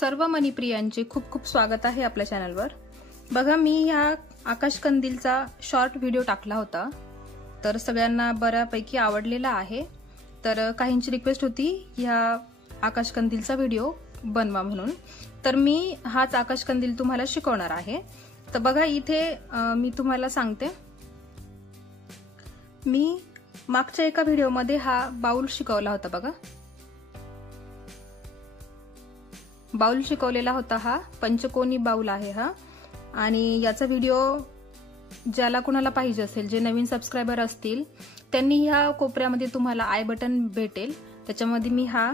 सर्व मनीप्रियांचे खूप खूप स्वागत आहे आपल्या चॅनलवर। बघा, मी ह्या आकाश कंदीलचा शॉर्ट व्हिडिओ टाकला होता, तर सगळ्यांना बऱ्यापैकी आवडलेला आहे। तर काहींची रिक्वेस्ट होती ह्या आकाश कंदीलचा व्हिडिओ बनवा म्हणून, तर मी हाच आकाश कंदील तुम्हाला शिकवणार आहे। तर बघा, इथे मी तुम्हाला सांगते, मी मागच्या एका व्हिडिओमध्ये हा बाउल शिकवला होता। बघा, बाउल शिकवलेला होता, हा पंचकोनी बाउल आहे हा। आणि याचा व्हिडिओ ज्याला कोणाला पाहिजे असेल, जे नवीन सबस्क्रायबर असतील, त्यांनी ह्या कोपऱ्यामध्ये तुम्हाला आय बटन भेटेल, त्याच्यामध्ये मी हा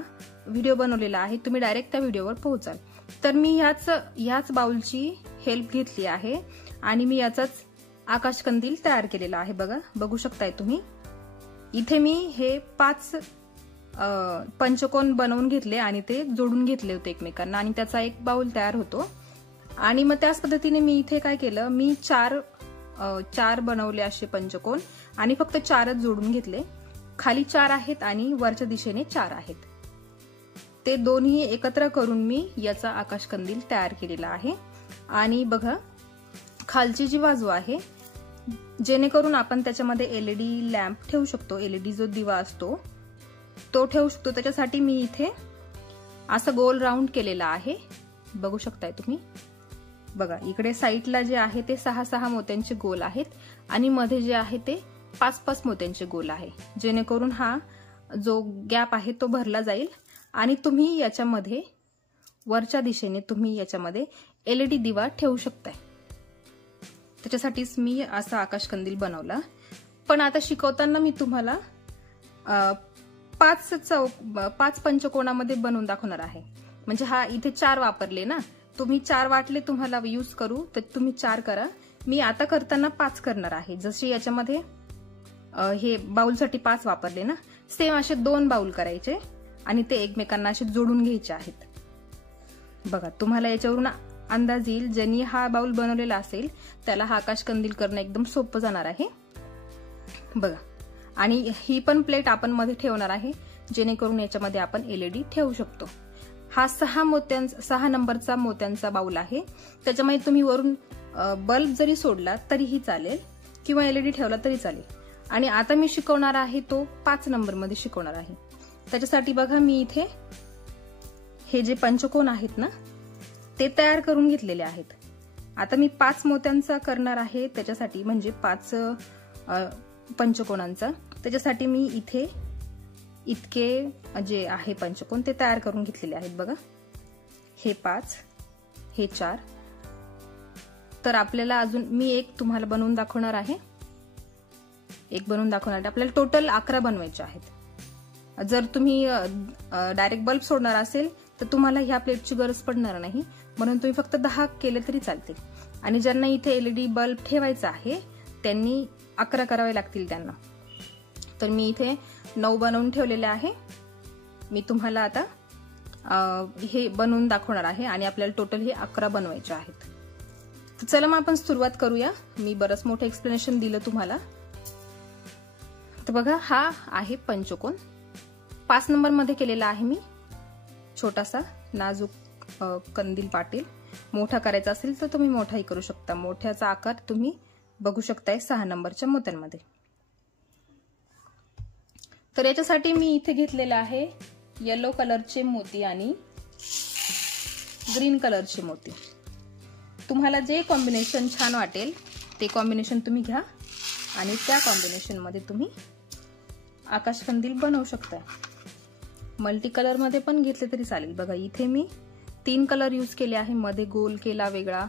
व्हिडिओ बनवलेला आहे। तुम्ही डायरेक्ट त्या व्हिडिओवर पोहोचाल। तर मी ह्याच बाउलची हेल्प घेतली आहे आणि मी याचाच आकाश कंदील तयार केलेला आहे। बघा, बघू शकताय तुम्ही, इथे मी हे 5 पंचकोन बनवून घेतले आणि ते जोडून घेतले होते एकमेकांना, आणि त्याचा एक बाउल तयार होतो। आणि मग त्याच पद्धतीने मी इथे काय केलं, मी चार बनवले असे पंचकोन आणि फक्त 4च जोडून घेतले। खाली 4 आहेत आणि वरच्या दिशेने 4 आहेत, ते दोन्ही एकत्र करून मी याचा आकाश कंदील तयार केलेला आहे। आणि बघा, खालची जी बाजू आहे, जेणेकरून आपण त्याच्यामध्ये एलईडी लॅम्प ठेवू शकतो, एलईडी जो दिवा असतो तो ठेवू शकतो, त्याच्यासाठी मी इथे असं गोल राऊंड केलेला आहे। बघू शकताय तुम्ही, बघा इकडे साईडला जे आहे ते 6 मोत्यांचे गोल आहेत आणि मध्ये जे आहे ते 5 मोत्यांचे गोल आहे, जेणेकरून हा जो गॅप आहे तो भरला जाईल। आणि तुम्ही याच्यामध्ये वरच्या दिशेने तुम्ही याच्यामध्ये एलईडी दिवा ठेवू शकताय, त्याच्यासाठीच मी असा आकाश कंदील बनवला। पण आता शिकवताना मी तुम्हाला 5 पंचकोनामध्ये बनवून दाखवणार आहे। म्हणजे हा इथे 4 वापरले ना, तुम्ही 4 वाटले तुम्हाला यूज करू तर तुम्ही 4 करा। मी आता करताना 5 करणार आहे। जसे याच्यामध्ये हे बाउलसाठी 5 वापरले ना, सेम असे 2 बाउल करायचे आणि ते एकमेकांना असे जोडून घ्यायचे आहेत। बघा, तुम्हाला याच्यावरून अंदाज येईल, ज्यांनी हा बाउल बनवलेला असेल त्याला हा आकाश कंदील करणं एकदम सोपं जाणार आहे। बघा, आणि ही पण प्लेट आपण मध्ये ठेवणार आहे, जेणेकरून याच्यामध्ये आपण एलईडी ठेवू शकतो। हा 6 नंबरचा मोत्यांचा बाउल आहे, त्याच्यामध्ये तुम्ही वरून बल्ब जरी सोडला तरीही चालेल किंवा एलईडी ठेवला तरी चालेल। आणि आता मी शिकवणार आहे तो 5 नंबर मध्ये शिकवणार आहे। त्याच्यासाठी बघा, मी इथे हे जे पंचकोन आहेत ना ते तयार करून घेतलेले आहेत। आता मी 5 मोत्यांचा करणार आहे, त्याच्यासाठी म्हणजे 5 पंचकोनांचा, त्याच्यासाठी मी इथे इतके जे आहे पंचकोन ते तयार करून घेतलेले आहेत। बघा, हे 5, हे 4। तर आपल्याला अजून मी एक तुम्हाला बनवून दाखवणार आहे, आपल्याला टोटल 11 बनवायचे आहेत। जर तुम्ही डायरेक्ट बल्ब सोडणार असेल तर तुम्हाला ह्या प्लेटची गरज पडणार नाही, म्हणून तुम्ही फक्त 10 केले तरी चालतील। आणि ज्यांना इथे एलईडी बल्ब ठेवायचा आहे त्यांनी 11 करावे लागतील त्यांना। तर मी इथे 9 बनवून ठेवलेले आहे। मी तुम्हाला आता हे बनवून दाखवणार आहे आणि आपल्याला टोटल हे 11 बनवायचे आहेत। तर चला मग आपण सुरुवात करूया। मी बरंच मोठं एक्सप्लेनेशन दिलं तुम्हाला। तर बघा, हा आहे पंचकोन, 5 नंबर मध्ये केलेला आहे मी, छोटासा नाजूक कंदील पाटील। मोठा करायचा असेल तर तुम्ही मोठाही करू शकता, मोठ्याचा आकार तुम्ही बघू शकताय 6 नंबरच्या मोत्यांमध्ये। तर याच्यासाठी मी इथे घेतलेला आहे येलो कलरचे मोती आणि ग्रीन कलरचे मोती। तुम्हाला जे कॉम्बिनेशन छान वाटेल ते कॉम्बिनेशन तुम्ही घ्या आणि त्या कॉम्बिनेशन मध्ये तुम्ही आकाश कंदील बनवू शकता। मल्टी कलर मध्ये पण घेतले तरी चालेल। बघा, इथे मी 3 कलर यूज केले आहे, मध्ये गोल केला वेगळा,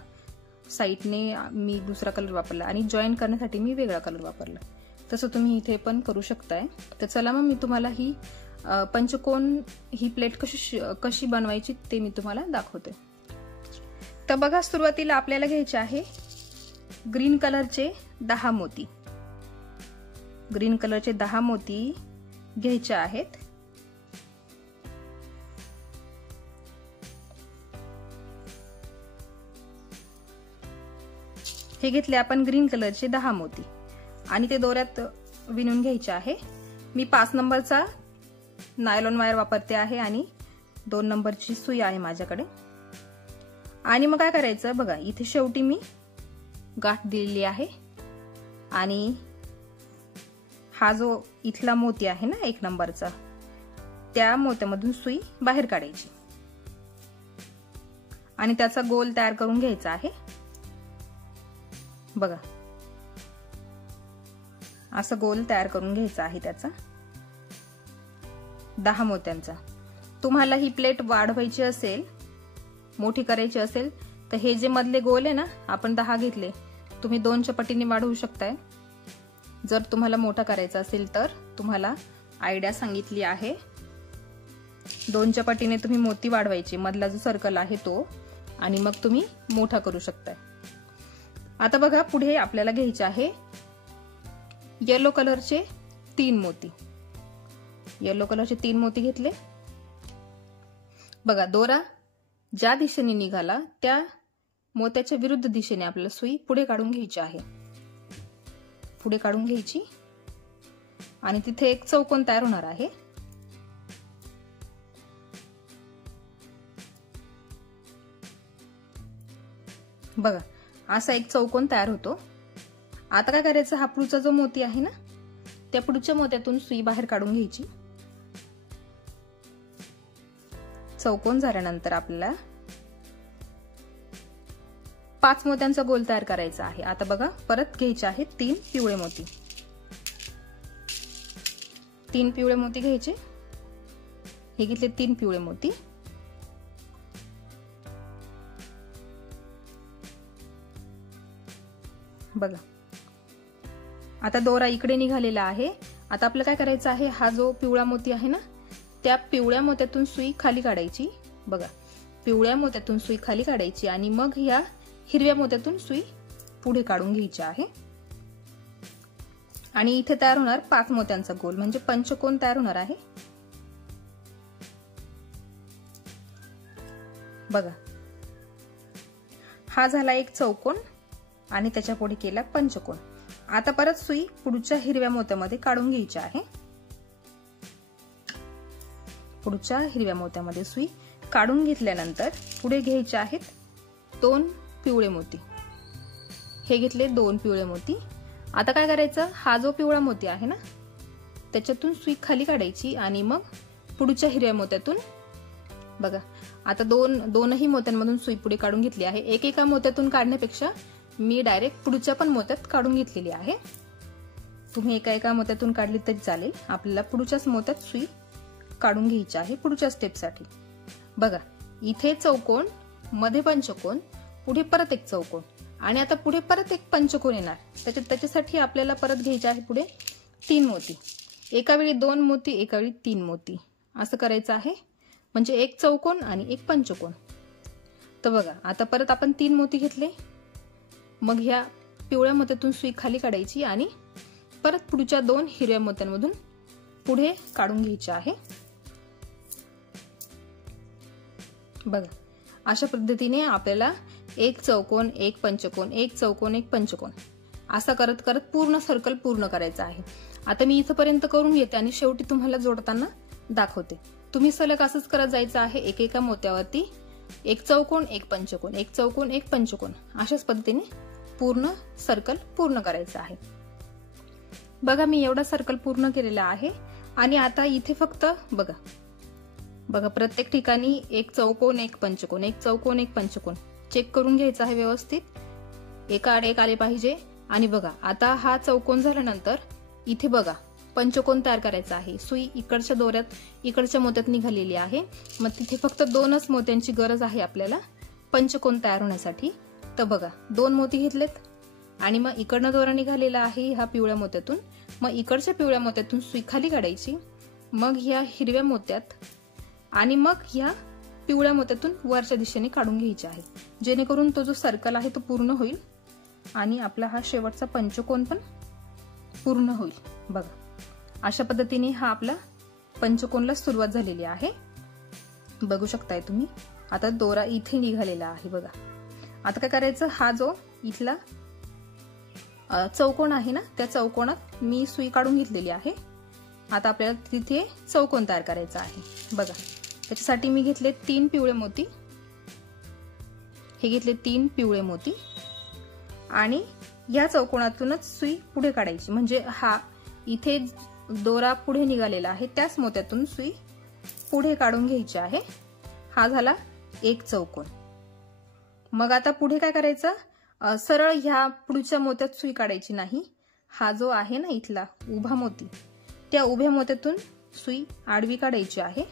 साईडने मी दुसरा कलर वापरला आणि जॉईन करण्यासाठी मी वेगळा कलर वापरला। तसं तुम्ही इथे पण करू शकताय। तर चला मग मी तुम्हाला ही पंचकोन ही प्लेट कशी बनवायची ते मी तुम्हाला दाखवते। तर बघा, सुरुवातीला आपल्याला घ्यायचे आहे ग्रीन कलरचे 10 मोती। ग्रीन कलरचे 10 मोती घ्यायचे आहेत। हे घेतले आपण ग्रीन कलरचे 10 मोती आणि ते दोऱ्यात विणून घ्यायचे आहे। मी 5 नंबरचा नायलॉन वायर वापरते आहे आणि 2 नंबरची सुई आहे माझ्याकडे। आणि मग काय करायचं बघा, इथे शेवटी मी गाठ दिलेली आहे आणि हा जो इथला मोती आहे ना 1 नंबरचा, त्या मोत्यामधून सुई बाहेर काढायची आणि त्याचा गोल तयार करून घ्यायचा आहे। बघा असं गोल तयार करून घ्यायचा आहे त्याचा 10 मोत्यांचा। तुम्हाला ही प्लेट वाढवायची असेल, मोठी करायची असेल तर हे जे मधले गोल आहे ना, आपण 10 घेतले, तुम्ही 2च्या पटीने वाढवू शकताय। जर तुम्हाला मोठा करायचा असेल तर तुम्हाला आयडिया सांगितली आहे, 2च्या पटीने तुम्ही मोती वाढवायची, मधला जो सर्कल आहे तो, आणि मग तुम्ही मोठा करू शकताय। आता बघा पुढे आपल्याला घ्यायचे आहे येलो कलरचे 3 मोती। येलो कलरचे 3 मोती घेतले। बघा दोरा ज्या दिशेने निघाला त्या मोत्याच्या विरुद्ध दिशेने आपल्याला सुई पुढे काढून घ्यायची आहे, पुढे काढून घ्यायची आणि तिथे एक चौकोन तयार होणार आहे। बघा असा एक चौकोन तयार होतो। आता काय करायचं, हा पुढचा जो मोती आहे ना, त्या पुढच्या मोत्यातून सुई बाहेर काढून घ्यायची। चौकोन झाल्यानंतर आपल्याला 5 मोत्यांचा गोल तयार करायचा आहे। आता बघा परत घ्यायचे आहेत 3 पिवळे मोती। 3 पिवळे मोती घ्यायचे, हे घेतले 3 पिवळे मोती। बघा आता दोरा इकडे निघालेला आहे। आता आपल्याला काय करायचं आहे, हा जो पिवळा मोती आहे ना, त्या पिवळ्या मोत्यातून सुई खाली काढायची। बघा पिवळ्या मोत्यातून सुई खाली काढायची आणि मग या हिरव्या मोत्यातून सुई पुढे काढून घ्यायची आहे आणि इथे तयार होणार 5 मोत्यांचा गोल, म्हणजे पंचकोन तयार होणार आहे। बघा हा झाला एक चौकोन आणि त्याच्या पुढे केला पंचकोन। आता परत सुई पुढच्या हिरव्या मोत्यामध्ये काढून घ्यायची आहे। पुढच्या हिरव्या मोत्यामध्ये सुई काढून घेतल्यानंतर पुढे घ्यायचे आहेत 2 पिवळे मोती। हे घेतले 2 पिवळे मोती। आता काय करायचं, हा जो पिवळा मोती आहे ना, त्याच्यातून सुई खाली काढायची आणि मग पुढच्या हिरव्या मोत्यातून, बघा आता दोनही मोत्यांमधून सुई पुढे काढून घेतली आहे। एका मोत्यातून काढण्यापेक्षा मी डायरेक्ट पुढच्या पण मोत्यात काढून घेतलेली आहे। तुम्ही एका मोत्यातून काढली तरी चालेल, आपल्याला पुढच्याच मोत्यात सुई काढून घ्यायची आहे पुढच्या स्टेपसाठी। बघा इथे चौकोन, मध्ये पंचकोन, पुढे परत एक चौकोन आणि आता पुढे परत एक पंचकोन येणार। त्याच्यासाठी आपल्याला परत घ्यायचे आहे पुढे 3 मोती। एका वेळी 2 मोती, एका वेळी 3 मोती असं करायचं आहे, म्हणजे एक चौकोन आणि एक पंचकोन। तर बघा आता परत आपण 3 मोती घेतले, मग ह्या पिवळ्या मोत्यातून सुई खाली काढायची आणि परत पुढच्या 2 हिरव्या मोत्यांमधून पुढे काढून घ्यायची आहे। बघा अशा पद्धतीने आपल्याला एक चौकोन, एक पंचकोन, एक चौकोन, एक पंचकोन असा करत करत पूर्ण सर्कल पूर्ण करायचा आहे। आता मी इथपर्यंत करून घेते आणि शेवटी तुम्हाला जोडताना दाखवते। तुम्ही सलग असंच करत जायचं आहे, एकेका मोत्यावरती एक चौकोन, एक पंचकोन, एक चौकोन, एक पंचकोन, अशाच पद्धतीने पूर्ण सर्कल पूर्ण करायचं आहे। बघा मी एवढा सर्कल पूर्ण केलेला आहे आणि आता इथे फक्त बघा प्रत्येक ठिकाणी एक चौकोन, एक पंचकोन, एक चौकोन, एक पंचकोन चेक करून घ्यायचा आहे व्यवस्थित, एका आड एक आले पाहिजे। आणि बघा आता हा चौकोन झाल्यानंतर इथे बघा पंचकोन तयार करायचा आहे। सुई इकडच्या दोऱ्यात, इकडच्या मोत्यात निघालेली आहे, मग तिथे फक्त 2च मोत्यांची गरज आहे आपल्याला पंचकोन तयार होण्यासाठी। तर बघा 2 मोती घेतलेत आणि मग इकडनं दोरा निघालेला आहे ह्या पिवळ्या मोत्यातून, मग इकडच्या पिवळ्या मोत्यातून सुई खाली काढायची, मग ह्या हिरव्या मोत्यात आणि मग ह्या पिवळ्या मोत्यातून वरच्या दिशेने काढून घ्यायची आहे, जेणेकरून तो जो सर्कल आहे तो पूर्ण होईल आणि आपला हा शेवटचा पंचकोन पण पूर्ण होईल। बघा अशा पद्धतीने हा आपला पंचकोनला सुरुवात झालेली आहे, बघू शकताय तुम्ही। आता दोरा इथे निघालेला आहे बघा। आता काय करायचं, हा जो इथला चौकोन आहे ना, त्या चौकोनात मी सुई काढून घेतलेली आहे। आता आपल्याला तिथे चौकोन तयार करायचा आहे। बघा त्याच्यासाठी मी घेतले 3 पिवळे मोती हे घेतले 3 पिवळे मोती आणि या चौकोनातूनच सुई पुढे काढायची, म्हणजे हा इथे दोरा पुढे निघालेला आहे त्याच मोत्यातून सुई पुढे काढून घ्यायची आहे। हा झाला एक चौकोन। मग आता पुढे काय करायचं, सरळ ह्या पुढच्या मोत्यात सुई काढायची नाही, हा जो आहे ना इथला उभा मोती त्या उभ्या मोत्यातून सुई आडवी काढायची आहे।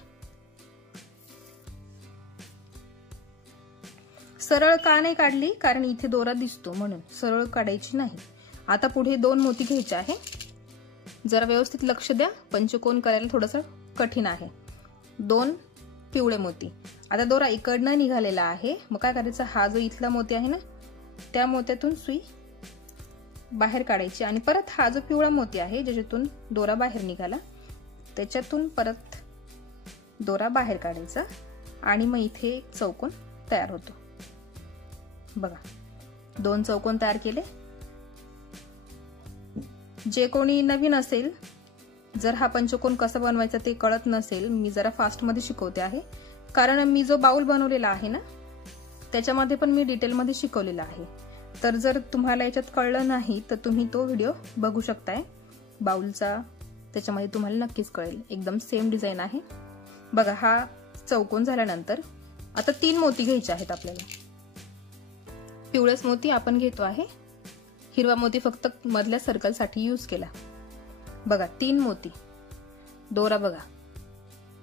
सरळ का नाही काढली, कारण इथे दोरा दिसतो म्हणून सरळ काढायची नाही। आता पुढे 2 मोती घ्यायचे आहे, जरा व्यवस्थित लक्ष द्या, पंचकोन करायला थोडंसं कठीण आहे। 2 पिवळे मोती। आता दोरा इकडनं निघालेला आहे, मग काय करायचं, हा जो इथला मोती आहे ना त्या मोत्यातून सुई बाहेर काढायची आणि परत हा जो पिवळा मोती आहे ज्याच्यातून दोरा बाहेर निघाला त्याच्यातून परत दोरा बाहेर काढायचा आणि मग इथे एक चौकोन तयार होतो। बघा 2 चौकोन तयार केले। जे कोणी नवीन असेल, जर हा पंचकोन कसा बनवायचा ते कळत नसेल, मी जरा फास्ट मध्ये शिकवते आहे, कारण मी जो बाउल बनवलेला आहे ना त्याच्यामध्ये पण मी डिटेल मध्ये शिकवलेला आहे। तर जर तुम्हाला याच्यात कळलं नाही तर तुम्ही तो व्हिडिओ बघू शकताय बाउलचा, त्याच्यामध्ये तुम्हाला नक्कीच कळेल, एकदम सेम डिझाइन आहे। बघा हा चौकोन झाल्यानंतर आता 3 मोती घ्यायचे आहेत आपल्याला। पिवळेच मोती आपण घेतो आहे, हिरवा मोती फक्त मधल्या सर्कल साठी यूज केला। बघा 3 मोती, दोरा बघा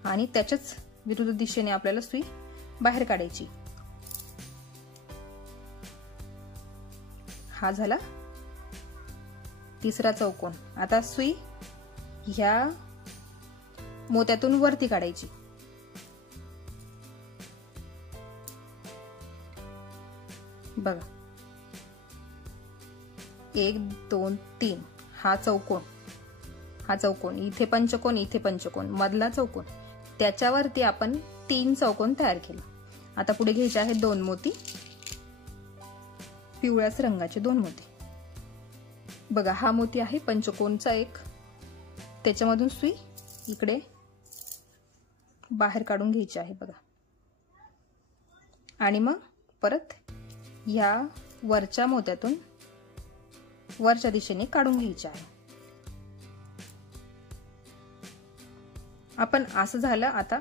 आणि त्याच्याच विरुद्ध दिशेने आपल्याला सुई बाहेर काढायची। हा झाला तिसरा चौकोन। आता सुई ह्या मोत्यातून वरती काढायची। बघा 1 2 3 हा चौकोन इथे पंचकोन, इथे पंचकोन, मधला चौकोन, त्याच्यावरती आपण 3 चौकोन तयार केले। आता पुढे घ्यायचे आहेत 2 मोती, पिवळ्याच रंगाचे 2 मोती। बघा हा मोती आहे पंचकोनचा एक, त्याच्यामधून सुई इकडे बाहेर काढून घ्यायची आहे बघा, आणि मग परत या वरच्या मोत्यातून वरच्या दिशेने काढून घ्यायची आहे। आपण असं झालं, आता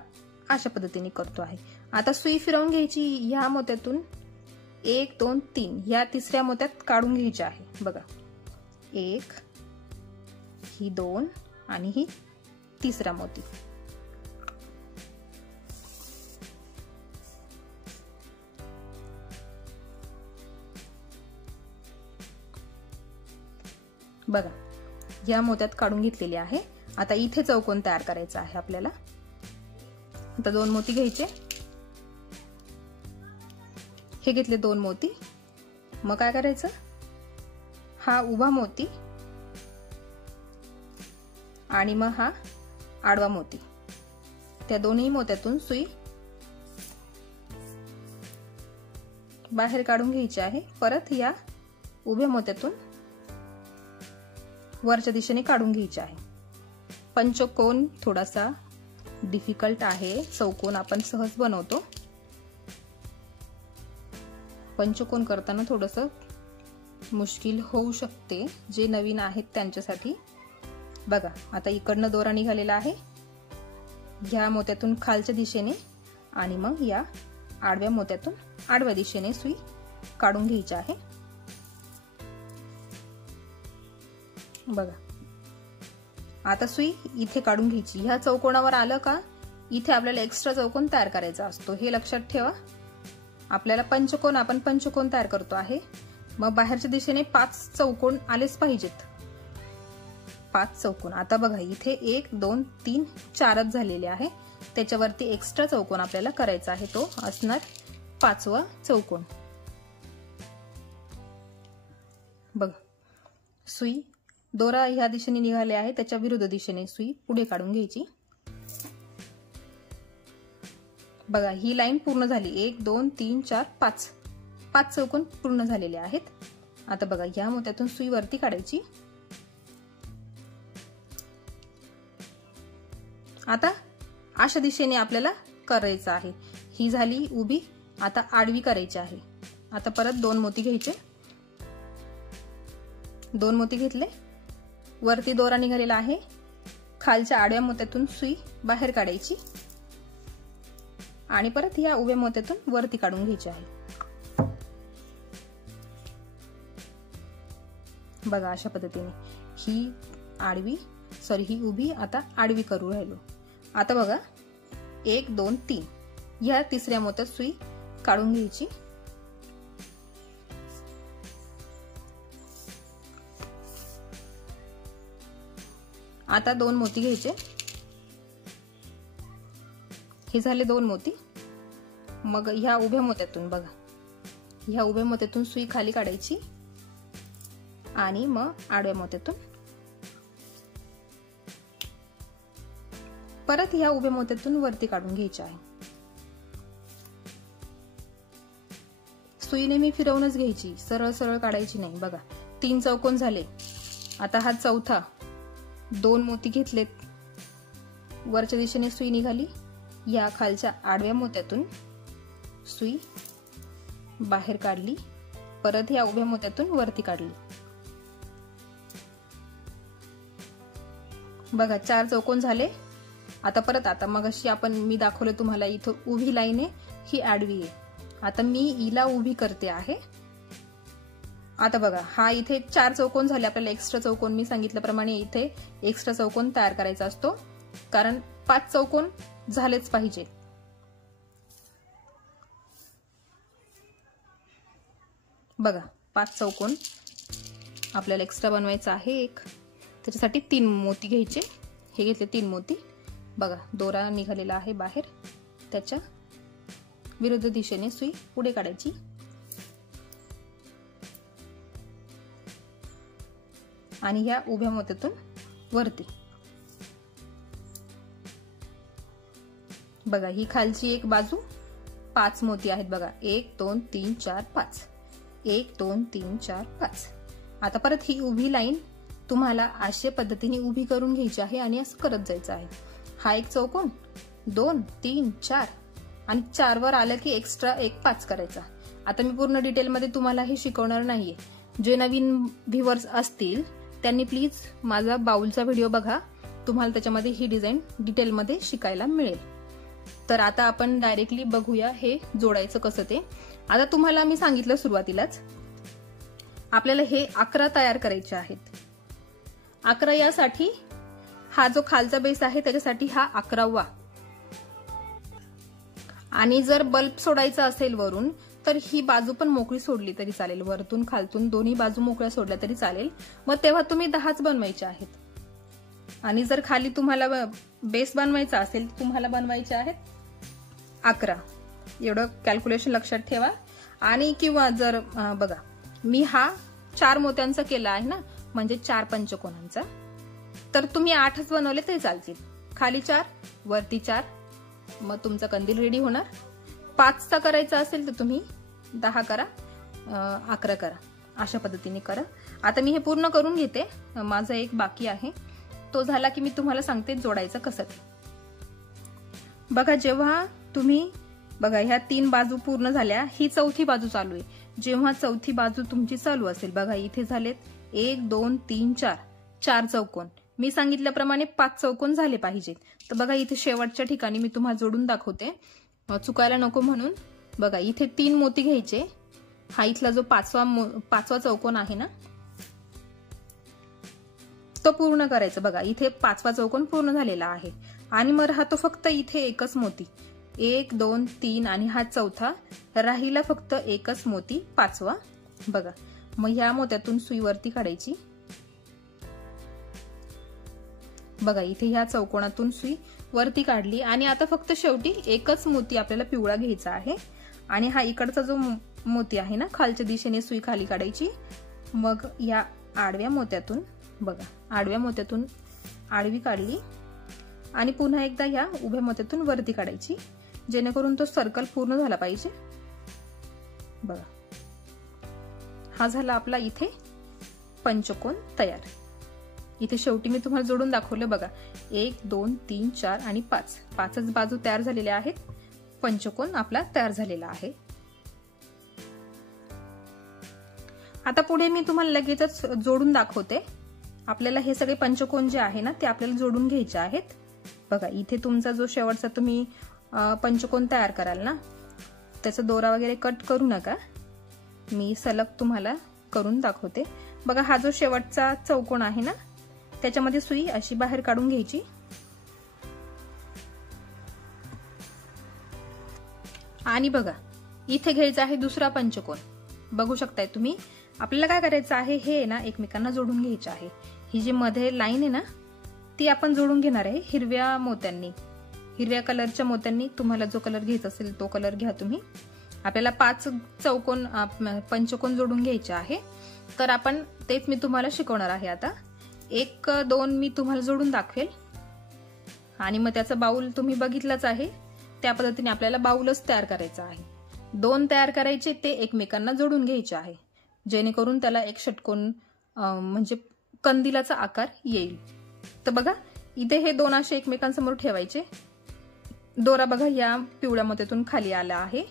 अशा पद्धतीने करतो आहे। आता सुई फिरवून घ्यायची, ह्या मोत्यातून 1 2 3 या तिसऱ्या मोत्यात काढून घ्यायची आहे। बघा 1, ही 2 आणि ही तिसरा मोती। बघा या मोत्यात काढून घेतलेली आहे। आता इथे चौकोन तयार करायचा आहे आपल्याला। आता 2 मोती घ्यायचे, हे घेतले 2 मोती। मग काय करायचं, हा उभा मोती आणि मग हा आडवा मोती, त्या दोन्ही मोत्यातून सुई बाहेर काढून घ्यायची आहे। परत या उभ्या मोत्यातून वरच्या दिशेने काढून घ्यायचे आहे। पंचकोन थोडासा डिफिकल्ट आहे, चौकोन आपण सहज बनवतो, पंचकोन करताना थोडंसं मुश्किल होऊ शकते जे नवीन आहेत त्यांच्यासाठी। बघा आता इकडनं दोरा निघालेला आहे, ह्या मोत्यातून खालच्या दिशेने आणि मग या आडव्या मोत्यातून आडव्या दिशेने सुई काढून घ्यायची आहे। बघा आता सुई इथे काढून घ्यायची। ह्या चौकोनावर आलं का इथे आपल्याला एक्स्ट्रा चौकोन तयार करायचा असतो, हे लक्षात ठेवा। आपल्याला आपण पंचकोन तयार करतो आहे, मग बाहेरच्या दिशेने 5 चौकोन आलेच पाहिजेत, 5 चौकोन। आता बघा इथे 1 2 3 4च झालेले आहे, त्याच्यावरती एक्स्ट्रा चौकोन आपल्याला करायचा आहे, तो असणार 5वा चौकोन। बघा सुई दोरा ह्या दिशेने निघाले आहे, त्याच्या विरुद्ध दिशेने सुई पुढे काढून घ्यायची। बघा ही लाईन पूर्ण झाली, 1 2 3 4 5 चौकोन पूर्ण झालेले आहेत। आता बघा या मोत्यातून सुई वरती काढायची। आता अशा दिशेने आपल्याला करायचं आहे। ही झाली उभी, आता आडवी करायची आहे। आता परत 2 मोती घ्यायचे, 2 मोती घेतले, वरती दोरा निघालेला आहे, खालच्या आडव्या मोत्यातून सुई बाहेर काढायची आणि परत या उभ्या मोत्यातून वरती काढून घ्यायची आहे। बघा अशा पद्धतीने ही उभी आता आडवी करू राहिलो। आता बघा 1 2 3 या तिसऱ्या मोत्यात सुई काढून घ्यायची, आता 2 मोती घ्यायचे, हे झाले 2 मोती। मग ह्या उभ्या मोत्यातून बघा, ह्या उभ्या मोत्यातून सुई खाली काढायची आणि मग आडव्या मोत्यातून परत ह्या उभ्या मोत्यातून वरती काढून घ्यायची आहे। सुई नेहमी फिरवूनच घ्यायची, सरळ सरळ काढायची नाही। बघा 3 चौकोन झाले, आता हा चौथा, 2 मोती घेतलेत, वरच्या दिशेने सुई निघाली, या खालच्या आडव्या मोत्यातून सुई बाहेर काढली, परत ह्या उभ्या मोत्यातून वरती काढली। बघा 4 चौकोन झाले। आता परत मगाशी मी दाखवले तुम्हाला इथं उभी लाईन आहे, ही आडवी आहे, आता मी हिला उभी करते आहे। आता बघा हा इथे 4 चौकोन झाले, आपल्याला एक्स्ट्रा चौकोन मी सांगितल्याप्रमाणे इथे एक्स्ट्रा चौकोन तयार करायचा असतो, कारण 5 चौकोन झालेच पाहिजे। बघा 5 चौकोन आपल्याला एक्स्ट्रा बनवायचा आहे एक, त्याच्यासाठी 3 मोती घ्यायचे, हे घेतले 3 मोती। बघा दोरा निघालेला आहे बाहेर, त्याच्या विरुद्ध दिशेने सुई पुढे काढायची आणि ह्या उभ्या मोत्यातून वरती। बघा ही खालची एक बाजू 5 मोती आहेत, बघा 1 2 3 4 5, 1 2 3 4 5। आता परत ही उभी लाईन तुम्हाला अशा पद्धतीने उभी करून घ्यायची आहे आणि असं करत जायचं आहे। हा एक चौकोन, 2 3 4 आणि 4 वर आलं की एक्स्ट्रा एक 5 करायचा। आता मी पूर्ण डिटेल मध्ये तुम्हाला हे शिकवणार नाहीये, जे नवीन व्ह्यूअर्स असतील त्यांनी प्लीज माझा बाउलचा व्हिडिओ बघा, तुम्हाला त्याच्यामध्ये ही डिझाईन डिटेल मध्ये शिकायला मिळेल। तर आता आपण डायरेक्टली बघूया हे जोडायचं कसं ते। आता तुम्हाला मी सांगितलं सुरुवातीलाच आपल्याला हे 11 तयार करायचे आहेत। 11 यासाठी हा जो खालचा बेस आहे त्याच्यासाठी हा 11वा, आणि जर बल्ब सोडायचा असेल वरून तर ही बाजू पण मोकळी सोडली तरी चालेल, वरतून खालतून दोन्ही बाजू मोकळ्या सोडल्या तरी चालेल, मग तेव्हा तुम्ही 10च बनवायचे आहेत। आणि जर खाली तुम्हाला बेस बनवायचा असेल तुम्हाला बनवायचे आहेत 11, एवढं कॅल्क्युलेशन लक्षात ठेवा। आणि किंवा जर बघा मी हा 4 मोत्यांचा केला आहे ना, म्हणजे 4 पंचकोनांचा, तर तुम्ही 8च बनवले तरी चालतील, खाली 4 वरती 4, मग तुमचा कंदील रेडी होणार। 5चा करायचा असेल तर तुम्ही 10 करा, 11 करा, अशा पद्धतीने करा। आता मी हे पूर्ण करून घेते, माझा एक बाकी आहे, तो झाला की मी तुम्हाला सांगते जोडायचं कसं ते। बघा जेव्हा तुम्ही बघा ह्या 3 बाजू पूर्ण झाल्या, ही 4थी बाजू चालू आहे, जेव्हा 4थी बाजू तुमची चालू असेल, बघा इथे झालेत 1 2 3 4, 4 चौकोन, मी सांगितल्याप्रमाणे 5 चौकोन झाले पाहिजेत। तर बघा इथे शेवटच्या ठिकाणी मी तुम्हाला जोडून दाखवते, चुकायला नको म्हणून। बघा इथे 3 मोती घ्यायचे, हा इथला जो 5वा चौकोन आहे ना तो पूर्ण करायचा। बघा इथे 5वा चौकोन पूर्ण झालेला आहे आणि मग राहतो फक्त इथे एकच मोती, 1 2 3 आणि हा 4था, राहिला फक्त एकच मोती 5वा। बघा मग ह्या मोत्यातून सुई वरती काढायची, बघा इथे ह्या चौकोनातून सुई वरती काढली आणि आता फक्त शेवटी एकच मोती आपल्याला पिवळा घ्यायचा आहे आणि हा इकडचा जो मोती आहे ना खालच्या दिशेने सुई खाली काढायची, मग या आडव्या मोत्यातून बघा आडव्या मोत्यातून आडवी काढली आणि पुन्हा एकदा या उभ्या मोत्यातून वरती काढायची, जेणेकरून तो सर्कल पूर्ण झाला पाहिजे। बघा हा झाला आपला इथे पंचकोन तयार। इथे शेवटी मी तुम्हाला जोडून दाखवलं, बघा 1 2 3 4 आणि 5, 5च बाजू तयार झालेल्या आहेत, पंचकोन आपला तयार झालेला आहे। आता पुढे मी तुम्हाला लगेचच जोडून दाखवते. आपल्याला हे सगळे पंचकोन जे आहे ना ते आपल्याला जोडून घ्यायचे आहेत. बघा इथे तुमचा जो शेवटचा तुम्ही पंचकोन तयार कराल ना त्याचा दोरा वगैरे कट करू नका. मी सलग तुम्हाला करून दाखवते. बघा हा जो शेवटचा चौकोन आहे ना त्याच्यामध्ये सुई अशी बाहेर काढून घ्यायची. आणि बघा इथे घ्यायचा आहे दुसरा पंचकोन. बघू शकताय तुम्ही. आपल्याला काय करायचं आहे हे ना एकमेकांना जोडून घ्यायचे आहे. ही जी मध्ये लाईन आहे ना ती आपण जोडून घेणार आहे हिरव्या मोत्यांनी. हिरव्या कलरच्या मोत्यांनी. तुम्हाला जो कलर घ्यायचा असेल तो कलर घ्या तुम्ही. आपल्याला 5 चौकोन पंचकोन जोडून घ्यायचे आहे. तर आपण तेच मी तुम्हाला शिकवणार आहे आता. 1 2 मी तुम्हाला जोडून दाखवेल आणि मग त्याचा बाऊल तुम्ही बघितलाच आहे. त्या पद्धतीने आपल्याला बाऊलच तयार करायचा आहे. 2 तयार करायचे ते एकमेकांना जोडून घ्यायचे आहे जेणेकरून त्याला एक षटकोन म्हणजे कंदिलाचा आकार येईल. तर बघा इथे हे 2 असे एकमेकांसमोर ठेवायचे. दोरा बघा या पिवळ्या मोत्यातून खाली आला आहे.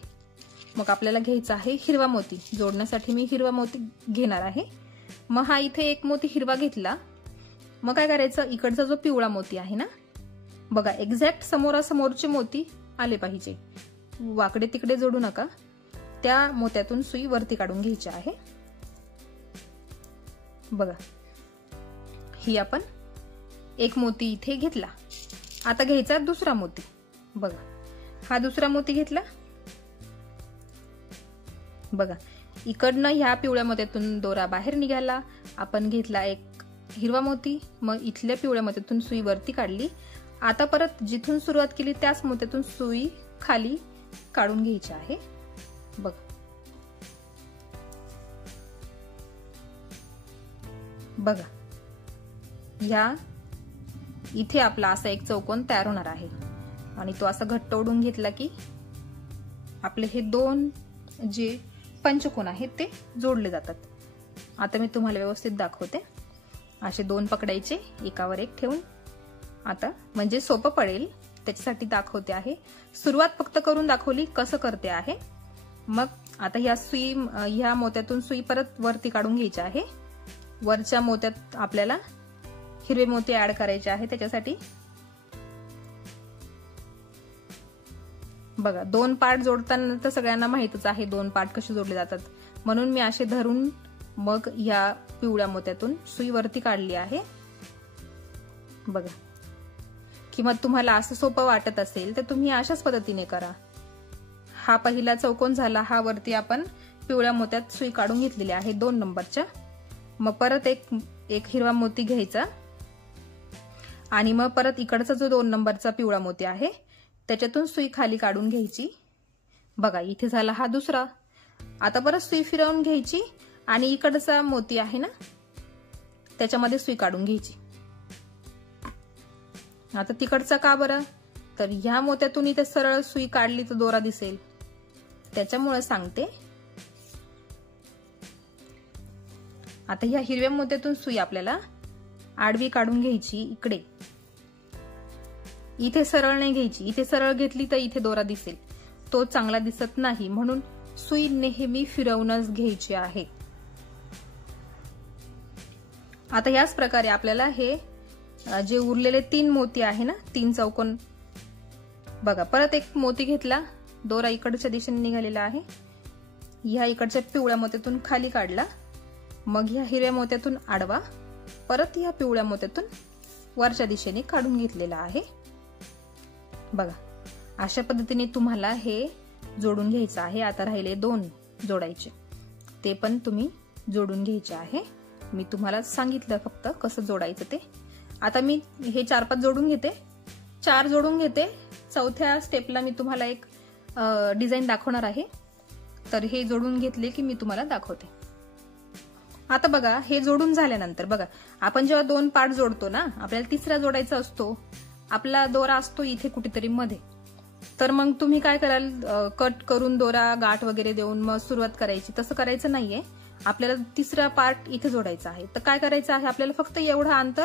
मग आपल्याला घ्यायचा आहे हिरवा मोती. जोडण्यासाठी मी हिरवा मोती घेणार आहे. मग हा इथे एक मोती हिरवा घेतला. मग काय करायचं इकडचा जो पिवळा मोती आहे ना बघा एक्झॅक्ट समोरासमोरचे मोती आले पाहिजे. वाकडे तिकडे जोडू नका. त्या मोत्यातून सुई वरती काढून घ्यायची आहे. बघा ही आपण एक मोती इथे घेतला. आता घ्यायचा दुसरा मोती. बघा हा दुसरा मोती घेतला. बघा इकडनं ह्या पिवळ्या मोत्यातून दोरा बाहेर निघाला. आपण घेतला एक हिरवा मोती. मग इथल्या पिवळ्या मोत्यातून सुई वरती काढली. आता परत जिथून सुरुवात केली त्याच मोत्यातून सुई खाली काढून घ्यायची आहे. बघा बघा ह्या इथे आपला असा एक चौकोन तयार होणार आहे. आणि तो असा घट्ट ओढून घेतला की आपले हे 2 जे पंचकोन आहेत ते जोडले जातात. आता मी तुम्हाला व्यवस्थित दाखवते. असे 2 पकडायचे एकावर एक ठेवून. आता म्हणजे सोपं पडेल त्याच्यासाठी दाखवते आहे. सुरुवात फक्त करून दाखवली कसं करते आहे. मग आता ह्या मोत्यातून सुई परत वरती काढून घ्यायची आहे. वरच्या मोत्यात आपल्याला हिरवे मोती ऍड करायचे आहे. त्याच्यासाठी बघा 2 पार्ट जोडताना तर सगळ्यांना माहितच आहे 2 पार्ट कसे जोडले जातात. म्हणून मी असे धरून मग ह्या पिवळ्या मोत्यातून सुई वरती काढली आहे. बघा किंवा तुम्हाला असं सोपं वाटत असेल तर तुम्ही अशाच पद्धतीने करा. हा पहिला चौकोन झाला. हा वरती आपण पिवळ्या मोत्यात सुई काढून घेतलेली आहे 2 नंबरच्या. मग परत एक हिरवा मोती घ्यायचा आणि मग परत इकडचा जो 2 नंबरचा पिवळा मोती आहे त्याच्यातून सुई खाली काढून घ्यायची. बघा इथे झाला हा दुसरा. आता परत सुई फिरवून घ्यायची आणि इकडचा मोती आहे ना त्याच्यामध्ये सुई काढून घ्यायची. आता तिकडचा का बरं तर ह्या मोत्यातून इथे सरळ सुई काढली तर दोरा दिसेल त्याच्यामुळे सांगते. आता ह्या हिरव्या मोत्यातून सुई आपल्याला आडवी काढून घ्यायची इकडे. इथे सरळ नाही घ्यायची. इथे सरळ घेतली तर इथे दोरा दिसेल तो चांगला दिसत नाही. म्हणून सुई नेहमी फिरवूनच घ्यायची आहे. आता याच प्रकारे आपल्याला हे जे उरलेले 3 मोती आहे ना 3 चौकोन. बघा परत एक मोती घेतला. दोरा इकडच्या दिशेने निघालेला आहे. ह्या इकडच्या पिवळ्या मोत्यातून खाली काढला. मग ह्या हिरव्या मोत्यातून आडवा. परत ह्या पिवळ्या मोत्यातून वरच्या दिशेने काढून घेतलेला आहे. बघा अशा पद्धतीने तुम्हाला हे जोडून घ्यायचं आहे. आता राहिले 2 जोडायचे. ते पण तुम्ही जोडून घ्यायचे आहे. मी तुम्हाला सांगितलं फक्त कसं जोडायचं ते. आता मी हे 4-5 जोडून घेते. 4 जोडून घेते. चौथ्या स्टेपला मी तुम्हाला एक डिझाईन दाखवणार आहे. तर हे जोडून घेतले की मी तुम्हाला दाखवते. आता बघा हे जोडून झाल्यानंतर बघा आपण जेव्हा 2 पार्ट जोडतो ना आपल्याला तिसरा जोडायचा असतो. आपला दोरा असतो इथे कुठेतरी मध्ये. तर मग तुम्ही काय कराल कट करून दोरा गाठ वगैरे देऊन मग सुरुवात करायची. तसं करायचं नाहीये. आपल्याला तिसरा पार्ट इथे जोडायचा आहे. तर काय करायचं आहे आपल्याला फक्त एवढं अंतर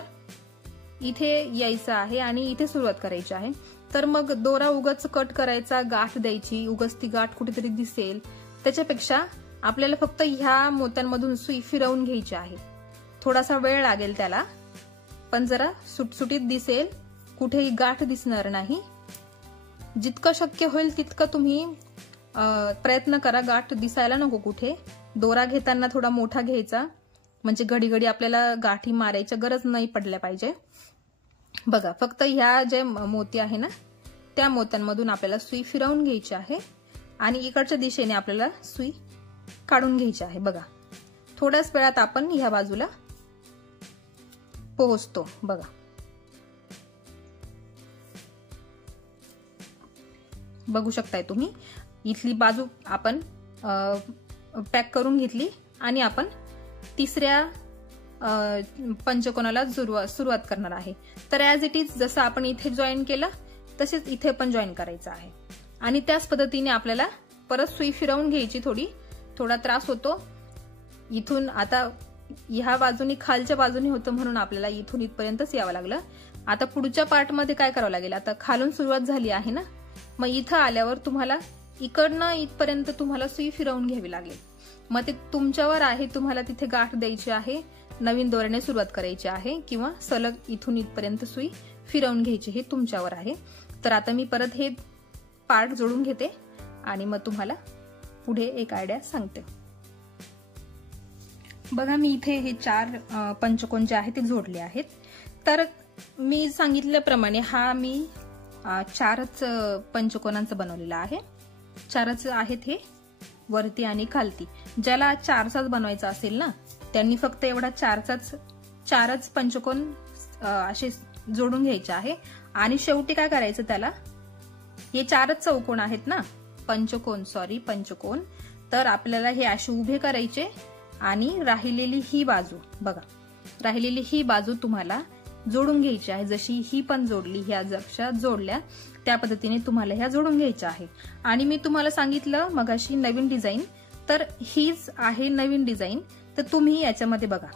इथे यायचं आहे आणि इथे सुरुवात करायची आहे. तर मग दोरा उगाच कट करायचा गाठ द्यायची उगाच ती गाठ कुठेतरी दिसेल त्याच्यापेक्षा आपल्याला फक्त ह्या मोत्यांमधून सुई फिरवून घ्यायची आहे. थोडासा वेळ लागेल त्याला, पण जरा सुटसुटीत दिसेल, कुठेही गाठ दिसणार नाही. जितकं शक्य होईल तितकं तुम्ही प्रयत्न करा, गाठ दिसायला नको कुठे. दोरा घेताना थोडा मोठा घ्यायचा, म्हणजे घडी घडी आपल्याला गाठी मारायची गरज नाही पडल्या पाहिजे. बघा, फक्त ह्या जे मोती आहे ना, त्या मोत्यांमधून आपल्याला सुई फिरवून घ्यायची आहे आणि इकडच्या दिशेने आपल्याला सुई काढून घ्यायची आहे. बघा, थोड्याच वेळात आपण ह्या बाजूला पोहोचतो. बघा, बघू शकताय तुम्ही, इथली बाजू आपण पॅक करून घेतली आणि आपण तिसऱ्या पंचकोनाला सुरुवात करणार आहे. तर ऍज इट इज जसं आपण इथे जॉईन केलं तसेच इथे पण जॉईन करायचं आहे आणि त्याच पद्धतीने आपल्याला परत सुई फिरवून घ्यायची. थोडा त्रास होतो इथून. आता ह्या बाजूनी खालच्या बाजूनी होतं म्हणून आपल्याला इथून इथपर्यंतच यावं लागलं. आता पुढच्या पार्टमध्ये काय करावं लागेल, आता खालून सुरुवात झाली आहे ना, मग इथं आल्यावर तुम्हाला इकडनं इथपर्यंत तुम्हाला सुई फिरवून घ्यावी लागेल. मग ते तुमच्यावर आहे, तुम्हाला तिथे गाठ द्यायची आहे, नवीन दोऱ्याने सुरुवात करायची आहे किंवा सलग इथून इथपर्यंत सुई फिरवून घ्यायची, हे तुमच्यावर आहे. तर आता मी परत हे पार्ट जोडून घेते आणि मग तुम्हाला पुढे एक आयडिया सांगते. बघा, मी इथे हे 4 पंचकोन जे आहे ते जोडले आहेत. तर मी सांगितल्याप्रमाणे हा मी 4च पंचकोनांचं बनवलेला आहे. 4च आहेत हे, वरती आणि खालती. ज्याला 4चाच बनवायचा असेल ना, त्यांनी फक्त एवढा 4च पंचकोन असे जोडून घ्यायचे आहे. आणि शेवटी काय करायचं, त्याला हे 4च चौकोन आहेत ना, पंचकोन. तर आपल्याला हे असे उभे करायचे आणि राहिलेली ही बाजू, बघा, राहिलेली ही बाजू तुम्हाला जोडून घ्यायची आहे. जशी ही पण जोडली, ह्या जशा जोडल्या त्या पद्धतीने तुम्हाला ह्या जोडून घ्यायच्या आहे. आणि मी तुम्हाला सांगितलं मगाशी नवीन डिझाईन, तर हीच आहे नवीन डिझाईन. तर तुम्ही याच्यामध्ये बघा,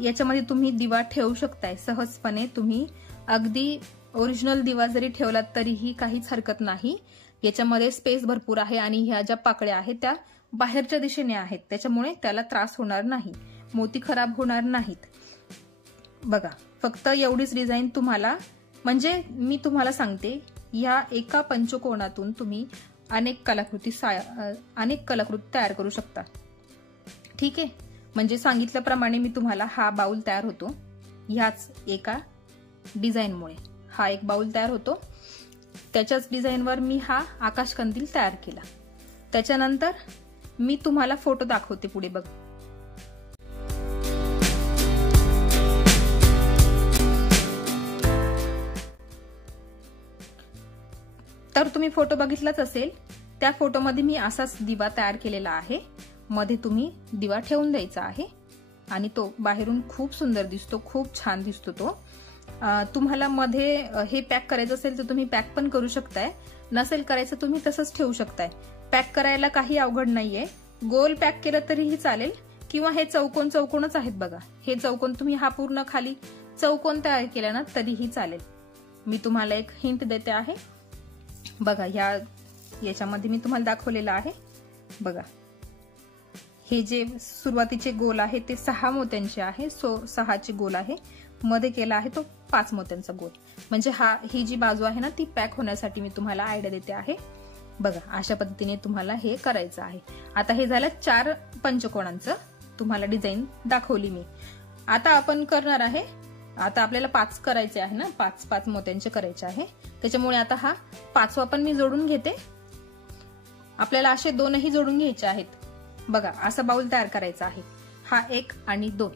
याच्यामध्ये तुम्ही दिवा ठेवू शकताय सहजपणे. तुम्ही अगदी ओरिजिनल दिवा जरी ठेवलात तरीही काहीच हरकत नाही. याच्यामध्ये स्पेस भरपूर आहे आणि ह्या ज्या पाकळ्या आहेत त्या बाहेरच्या दिशेने आहेत, त्याच्यामुळे त्याला त्रास होणार नाही, मोती खराब होणार नाहीत. बघा, फक्त एवढीच डिझाईन तुम्हाला, म्हणजे मी तुम्हाला सांगते, या एका पंचकोनातून तुम्ही अनेक कलाकृती तयार करू शकता. ठीक आहे, म्हणजे सांगितल्याप्रमाणे मी तुम्हाला हा बाउल तयार होतो. ह्याच एका डिझाईनमुळे हा एक बाउल तयार होतो. त्याच्याच डिझाईनवर मी हा आकाशकंदील तयार केला. त्याच्यानंतर मी तुम्हाला फोटो दाखवते पुढे. बघ, तर तुम्ही फोटो बघितलाच असेल. त्या फोटोमध्ये मी असाच दिवा तयार केलेला आहे. मध्ये तुम्ही दिवा ठेवून द्यायचा आहे आणि तो बाहेरून खूप सुंदर दिसतो, खूप छान दिसतो तो. तुम्हाला मध्ये हे पॅक करायचं असेल तर तुम्ही पॅक पण करू शकताय, नसेल करायचं तुम्ही तसंच ठेवू शकताय. पॅक करायला काही अवघड नाहीये. गोल पॅक केलं तरीही चालेल किंवा हे चौकोनच आहेत बघा. हे चौकोन तुम्ही हा पूर्ण खाली चौकोन तयार केला ना तरीही चालेल. मी तुम्हाला एक हिंट देते आहे. बघा, याच्यामध्ये मी तुम्हाला दाखवलेलं आहे. बघा, हे जे सुरुवातीचे गोल आहे ते 6 मोत्यांचे आहे. 6चे गोल आहे. मध्ये केला आहे तो 5 मोत्यांचा गोल. म्हणजे ही जी बाजू आहे ना ती पॅक होण्यासाठी मी तुम्हाला आयडिया देते आहे. बघा, अशा पद्धतीने तुम्हाला हे करायचं आहे. आता हे झालं 4 पंचकोनांचं तुम्हाला डिझाईन दाखवली मी. आता आपण करणार आहे, आता आपल्याला 5 करायचे आहे ना, 5 मोत्यांचे करायचे आहे. त्याच्यामुळे आता हा 5वा पण मी जोडून घेते. आपल्याला असे 2ही जोडून घ्यायचे आहेत. बघा, असा बाउल तयार करायचा आहे. हा 1 आणि 2,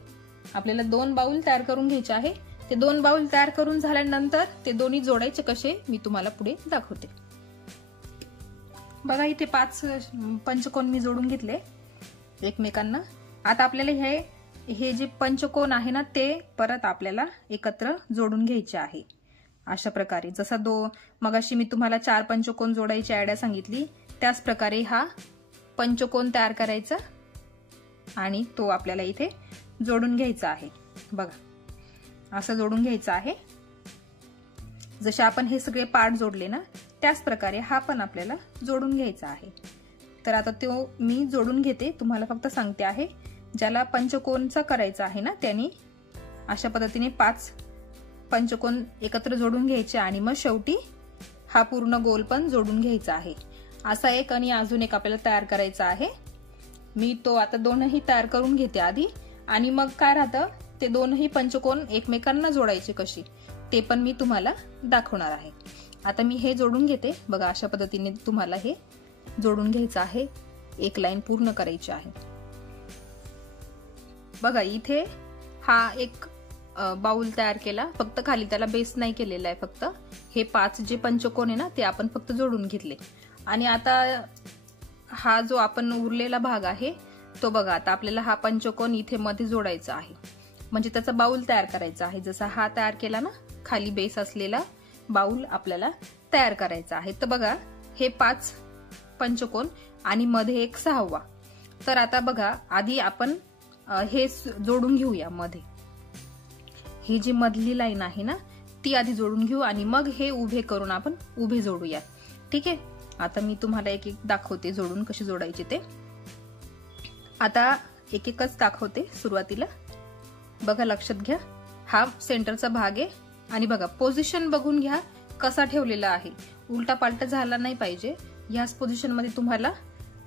आपल्याला 2 बाउल तयार करून घ्यायचे आहे. ते 2 बाउल तयार करून झाल्यानंतर ते दोन्ही जोडायचे कसे मी तुम्हाला पुढे दाखवते. बघा, इथे 5 पंचकोन मी जोडून घेतले एकमेकांना. आता आपल्याला हे जे पंचकोन आहे ना ते परत आपल्याला एकत्र जोडून घ्यायचे आहे. अशा प्रकारे जसा मगाशी मी तुम्हाला 4 पंचकोन जोडायची आयडिया सांगितली, त्याच प्रकारे हा पंचकोन तयार करायचा आणि तो आपल्याला इथे जोडून घ्यायचा आहे. बघा, असं जोडून घ्यायचं आहे. जसे आपण हे सगळे पार्ट जोडले ना त्याच प्रकारे हा पण आपल्याला जोडून घ्यायचा आहे. तर आता तो मी जोडून घेते, तुम्हाला फक्त सांगते आहे. ज्याला पंचकोनचा करायचा आहे ना त्यांनी अशा पद्धतीने 5 पंचकोन एकत्र जोडून घ्यायचे आणि मग शेवटी हा पूर्ण गोल पण जोडून घ्यायचा आहे. असा एक आणि अजून एक आपल्याला तयार करायचा आहे. मी तो आता दोनही तयार करून घेते आधी आणि मग काय राहतं ते दोनही पंचकोन एकमेकांना जोडायचे कशी ते पण मी तुम्हाला दाखवणार आहे. आता मी हे जोडून घेते. बघा अशा पद्धतीने तुम्हाला हे जोडून घ्यायचं आहे. एक लाईन पूर्ण करायची आहे. बघा इथे हा एक बाउल तयार केला, फक्त खाली त्याला बेस नाही केलेला आहे. फक्त हे 5 जे पंचकोन आहे ना ते आपण फक्त जोडून घेतले. आणि आता हा जो आपण उरलेला भाग आहे तो बघा आता आपल्याला हा पंचकोन इथे मध्ये जोडायचा आहे, म्हणजे त्याचा बाउल तयार करायचा आहे. जसा हा तयार केला ना खाली बेस असलेला बाउल आपल्याला तयार करायचा आहे. तर बघा हे 5 पंचकोन आणि मध्ये एक 6वा. तर आता बघा आधी आपण हे जोडून घेऊया. मध्ये ही जी मधली लाईन आहे ना ती आधी जोडून घेऊ आणि मग हे उभे करून आपण उभे जोडूया. ठीक आहे. आता मी तुम्हाला एक एक दाखवते जोडून कशी जोडायचे ते. आता एक एकच दाखवते सुरुवातीला. बघा लक्षात घ्या हा सेंटरचा भाग आहे आणि बघा पोझिशन बघून घ्या कसा ठेवलेला आहे. उलटा पालटा झाला नाही पाहिजे. याच पोझिशन मध्ये तुम्हाला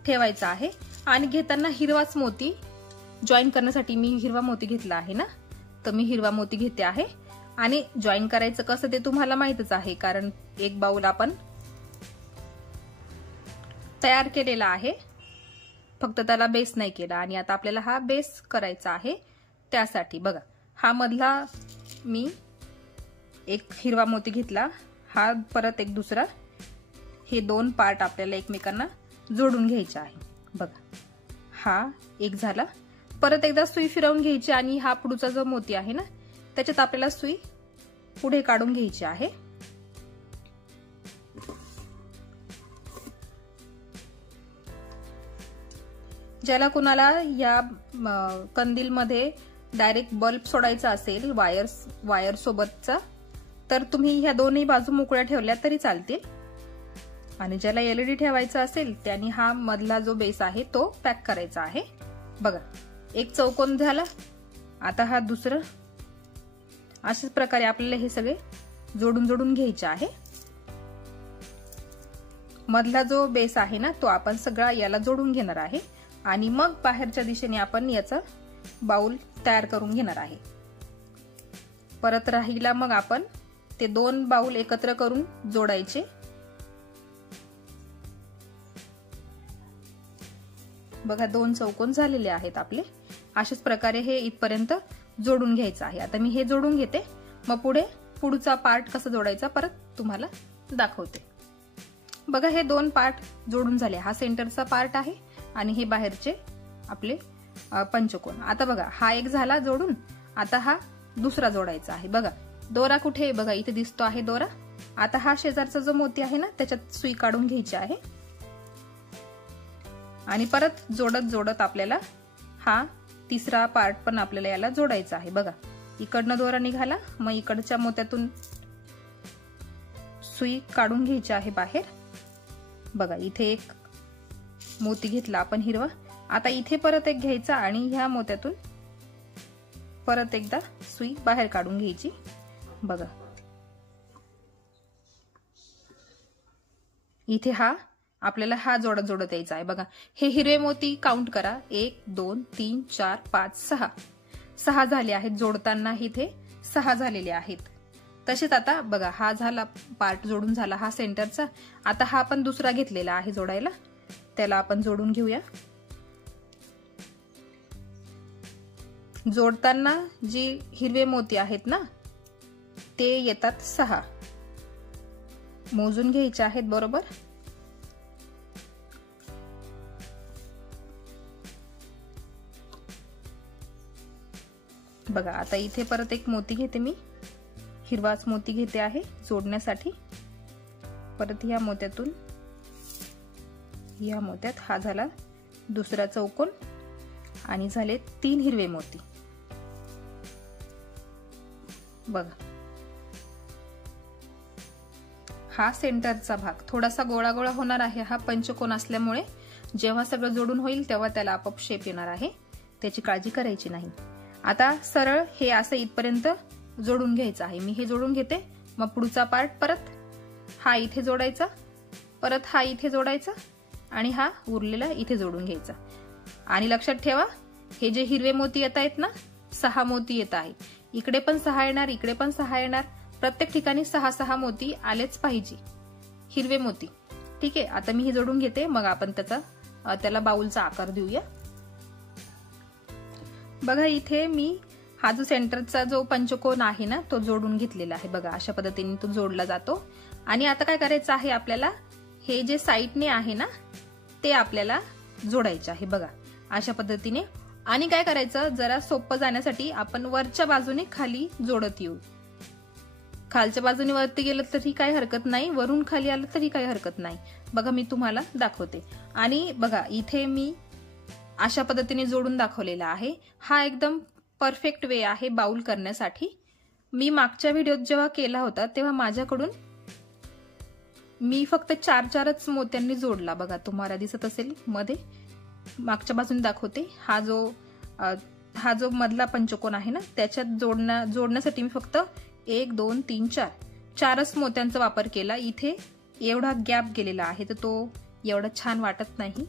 ठेवायचा आहे. आणि घेताना हिरवाच मोती जॉईन करण्यासाठी मी हिरवा मोती घेतला आहे ना, तर मी हिरवा मोती घेते आहे. आणि जॉईन करायचं कसं ते तुम्हाला माहितच आहे, कारण एक बाउल आपण तयार केलेला आहे, फक्त त्याला बेस नाही केला. आणि आता आपल्याला हा बेस करायचा आहे. त्यासाठी बघा हा मधला मी एक हिरवा मोती घेतला, हा परत एक दुसरा, हे 2 पार्ट आपल्याला एकमेकांना जोडून घ्यायचे आहे. बघा हा एक झाला. परत एकदा सुई फिरवून घ्यायची आणि हा पुढचा जो मोती आहे ना त्याच्यात आपल्याला सुई पुढे काढून घ्यायची आहे. ज्याला कुणाला या कंदील मध्ये डायरेक्ट बल्ब सोडायचा असेल वायर सोबतचा, तर तुम्ही ह्या दोन्ही बाजू मोकळ्या ठेवल्या तरी चालतील. आणि ज्याला एलईडी ठेवायचा असेल त्यांनी हा मधला जो बेस आहे तो पॅक करायचा आहे. बघा एक चौकोन झाला. आता हा दुसरा. अशाच प्रकारे आपल्याला हे सगळे जोडून जोडून घ्यायचे आहे. मधला जो बेस आहे ना तो आपण सगळा याला जोडून घेणार आहे आणि मग बाहेरच्या दिशेने आपण याचा बाउल तयार करून घेणार आहे. परत राहिला मग आपण ते 2 बाउल एकत्र करून जोडायचे. बघा 2 चौकोन झालेले आहेत आपले. अशाच प्रकारे हे इथपर्यंत जोडून घ्यायचं आहे. आता मी हे जोडून घेते, मग पुढचा पार्ट कसा जोडायचा परत तुम्हाला दाखवते. बघा हे 2 पार्ट जोडून झाले. हा सेंटरचा पार्ट आहे आणि हे बाहेरचे आपले पंचकोन. आता बघा हा एक झाला जोडून. आता हा दुसरा जोडायचा आहे. बघा दोरा कुठे आहे, बघा इथे दिसतो आहे दोरा. आता हा शेजारचा जो मोती आहे ना त्याच्यात सुई काढून घ्यायची आहे आणि परत जोडत जोडत आपल्याला हा तिसरा पार्ट पण आपल्याला याला जोडायचा आहे. बघा इकडनं दोरा निघाला, मग इकडच्या मोत्यातून सुई काढून घ्यायची आहे बाहेर. बघा इथे एक मोती घेतला आपण हिरवा. आता इथे परत एक घ्यायचा आणि ह्या मोत्यातून परत एकदा सुई बाहेर काढून घ्यायची. बघा इथे हा आपल्याला हा जोडत यायचा आहे. बघा हे हिरवे मोती काउंट करा. 1 2 3 4 5 6 6 झाले आहेत. जोडताना इथे 6 झालेले आहेत. तसेच आता बघा हा झाला पार्ट जोडून झाला हा सेंटरचा. आता हा पण दुसरा घेतलेला आहे जोडायला, त्याला आपण जोडून घेऊया. जोडताना जी हिरवे मोती आहेत ना ते येतात 6. मोजून घ्यायचे आहेत बरोबर. बघा आता इथे परत एक मोती घेते मी, हिरवाच मोती घेते आहे जोडण्यासाठी. परत या मोत्यातून या मोत्यात हा झाला दुसरा चौकोन आणि झाले 3 हिरवे मोती. बघा हा सेंटरचा भाग थोडासा गोळा गोळा होणार आहे हा पंचकोन असल्यामुळे, जेव्हा सगळं जोडून होईल तेव्हा त्याला आपोआप शेप येणार आहे, त्याची काळजी करायची नाही। आता सरळ हे असं इथपर्यंत जोडून घ्यायचं आहे। मी हे जोडून घेते, मग पुढचा पार्ट परत हा इथे जोडायचा, परत हा इथे जोडायचा आणि हा उरलेला इथे जोडून घ्यायचा। आणि लक्षात ठेवा, हे जे हिरवे मोती येत आहेत ना, 6 मोती येत आहेत, इकडे पण 6 येणार, इकडे पण 6 येणार, प्रत्येक ठिकाणी 6 मोती आलेच पाहिजे, हिरवे मोती। ठीक आहे, आता मी हे जोडून घेते, मग आपण त्याला बाउलचा आकार देऊया। बघा इथे मी हा जो सेंटरचा जो पंचकोन आहे ना, तो जोडून घेतलेला आहे। बघा अशा पद्धतीने तो जोडला जातो। आणि आता काय करायचं आहे, आपल्याला हे जे साइडने आहे ना, ते आपल्याला जोडायचे आहे। बघा अशा पद्धतीने। आणि काय करायचं, जरा सोपं जाण्यासाठी आपण वरच्या बाजूने खाली जोडत येऊ। खालच्या बाजूने वरती गेलं तरी काही हरकत नाही, वरून खाली आलं तरी काही हरकत नाही। बघा मी तुम्हाला दाखवते। आणि बघा इथे मी अशा पद्धतीने जोडून दाखवलेला आहे। हा एकदम परफेक्ट वे आहे बाउल करण्यासाठी। मी मागच्या व्हिडिओत जेव्हा केला होता तेव्हा माझ्याकडून मी फक्त 4-4च मोत्यांनी जोडला। बघा तुम्हाला दिसत असेल मध्ये, मागच्या बाजूने दाखवते। हा जो मधला पंचकोन आहे ना, त्याच्यात जोडण्यासाठी मी फक्त 1 2 3 4च मोत्यांचा वापर केला। इथे एवढा गॅप गेलेला आहे तर तो एवढा छान वाटत नाही,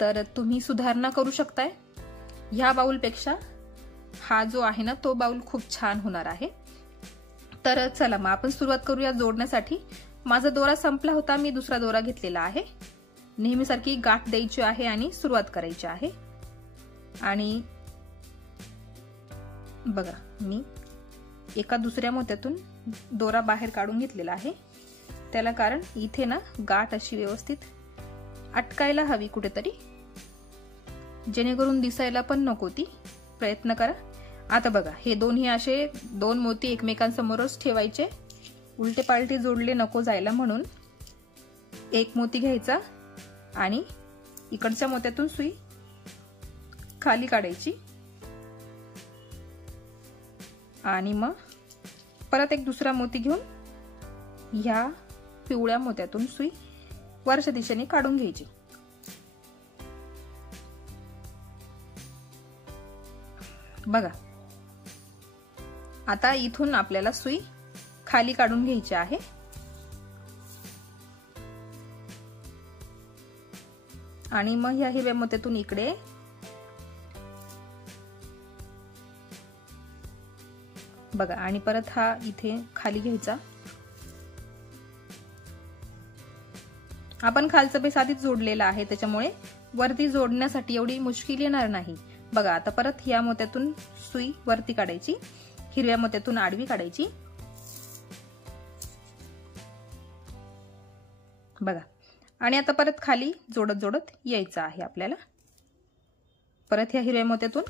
तर तुम्ही सुधारणा करू शकताय। ह्या बाउलपेक्षा हा जो आहे ना, तो बाउल खूप छान होणार आहे। तर चला मग आपण सुरुवात करूया जोडण्यासाठी। माझा दोरा संपला होता, मी दुसरा दोरा घेतलेला आहे। नेहमीसारखी गाठ द्यायची आहे आणि सुरुवात करायची आहे। आणि बघा मी एका दुसऱ्या मोत्यातून दोरा बाहेर काढून घेतलेला आहे, त्याला कारण इथे ना गाठ अशी व्यवस्थित अटकायला हवी कुठेतरी, जेणेकरून दिसायला पण नको ती, प्रयत्न करा। आता बघा हे दोन्ही असे 2 मोती एकमेकांसमोरच ठेवायचे, उलटे पालटे जोडले नको जायला म्हणून। एक मोती घ्यायचा आणि इकडच्या मोत्यातून सुई खाली काढायची आणि मग परत एक दुसरा मोती घेऊन ह्या पिवळ्या मोत्यातून सुई वरच्या दिशेने काढून घ्यायची। बघा आता इथून आपल्याला सुई खाली काढून घ्यायची आहे। आणि मग ह्या हिरव्या मोत्यातून इकडे बघा, आणि परत हा इथे खाली घ्यायचा। आपण खालचा बेस आधीच जोडलेला आहे, त्याच्यामुळे वरती जोडण्यासाठी एवढी मुश्किल येणार नाही। बघा आता परत ह्या मोत्यातून सुई वरती काढायची, हिरव्या मोत्यातून आडवी काढायची। बघा आणि आता परत खाली जोडत जोडत यायचं आहे आपल्याला। परत ह्या हिरव्या मोत्यातून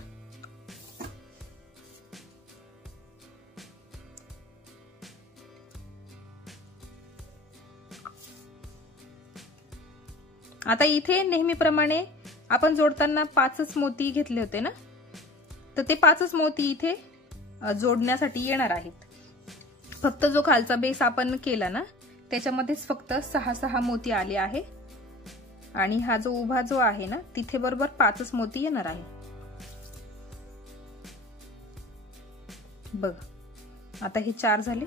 आता इथे नेहमीप्रमाणे आपण जोडताना 5च मोती घेतले होते ना, तर ते 5च मोती इथे जोडण्यासाठी येणार आहेत। फक्त जो खालचा बेस आपण केला ना, त्याच्यामध्येच फक्त 6 मोती आले आहे आणि हा जो उभा जो आहे ना, तिथे बरोबर 5च मोती येणार आहे। बघ आता हे 4 झाले,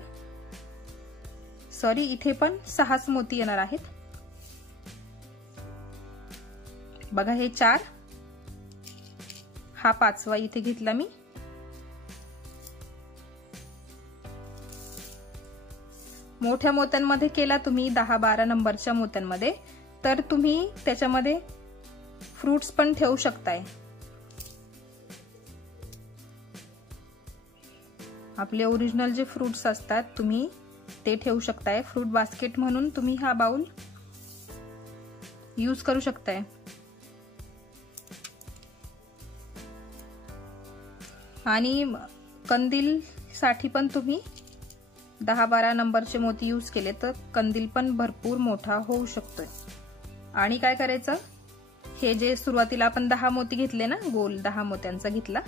सॉरी इथे पण 6च मोती येणार आहेत। बघा हे 4, हा 5वा इथे घेतला मी। मोठ्या मोत्यांमध्ये केला तुम्ही 10-12 नंबरच्या मोत्यांमध्ये, तर तुम्ही त्याच्यामध्ये फ्रुट्स पण ठेवू शकताय। आपले ओरिजिनल जे फ्रुट्स असतात तुम्ही ते ठेवू शकताय। फ्रूट बास्केट म्हणून तुम्ही हा बाउल यूज करू शकताय। आणि कंदील साठी पण तुम्ही 10-12 नंबरचे मोती यूज केले तर कंदील पण भरपूर मोठा होऊ शकतोय। आणि काय करायचं, हे जे सुरुवातीला आपण 10 मोती घेतले ना, गोल 10 मोत्यांचा घेतला,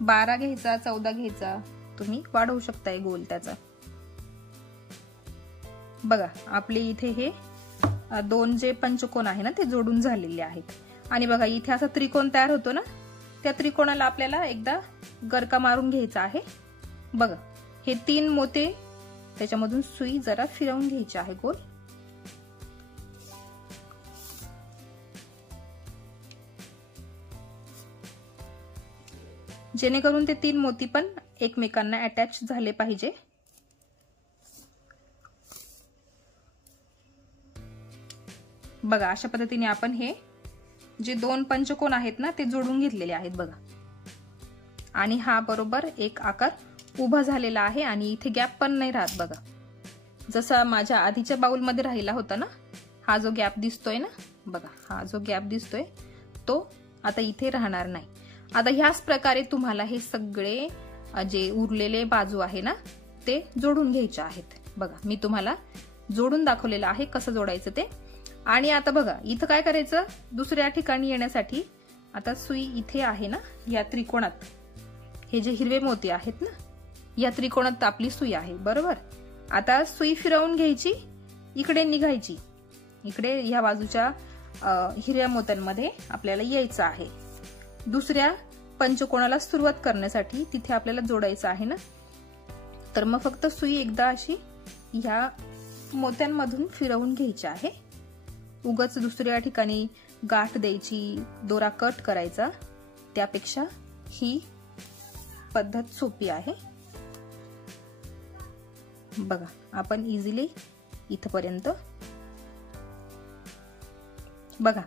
12 घ्यायचा, 14 घ्यायचा, तुम्ही वाढवू शकताय गोल त्याचा। बघा आपले इथे हे दोन जे पंचकोन आहे ना ते जोडून झालेले आहेत। आणि बघा इथे असा त्रिकोण तयार होतो ना, त्या त्रिकोणाला आपल्याला एकदा गरका मारून घ्यायचा आहे। बघा हे 3 मोते त्याच्यामधून सुई जरा फिरवून घ्यायची आहे गोल। जेणेकरून ते 3 मोती पण एकमेकांना अटॅच झाले पाहिजे। बघा अशा पद्धतीने आपण हे जे 2 पंचकोन आहेत ना ते जोडून घेतलेले आहेत बघा। आणि हा बरोबर एक आकार उभा झालेला आहे आणि इथे गॅप पण नाही राहत बघा, जसा माझ्या आधीच्या बाउल मध्ये राहिला होता ना। हा जो गॅप दिसतोय ना बघा, हा जो गॅप दिसतोय तो आता इथे राहणार नाही। आता ह्याच प्रकारे तुम्हाला हे सगळे जे उरलेले बाजू आहे ना ते जोडून घ्यायचे आहेत। बघा मी तुम्हाला जोडून दाखवलेलं आहे कसं जोडायचं ते। आणि आता बघा इथं काय करायचं, दुसऱ्या ठिकाणी येण्यासाठी आता सुई इथे आहे ना या त्रिकोणात, हे जे हिरवे मोती आहेत ना या त्रिकोणात आपली सुई आहे बरोबर। आता सुई फिरवून घ्यायची, इकडे निघायची, इकडे ह्या बाजूच्या हिरव्या मोत्यांमध्ये आपल्याला यायचं आहे। दुसऱ्या पंचकोनाला सुरुवात करण्यासाठी तिथे आपल्याला जोडायचं आहे ना, तर मग फक्त सुई एकदा अशी ह्या मोत्यांमधून फिरवून घ्यायची आहे। उगाच दुसऱ्या ठिकाणी गाठ द्यायची, दोरा कट करायचा, त्यापेक्षा ही पद्धत सोपी आहे। बघा आपण इझिली इथपर्यंत, बघा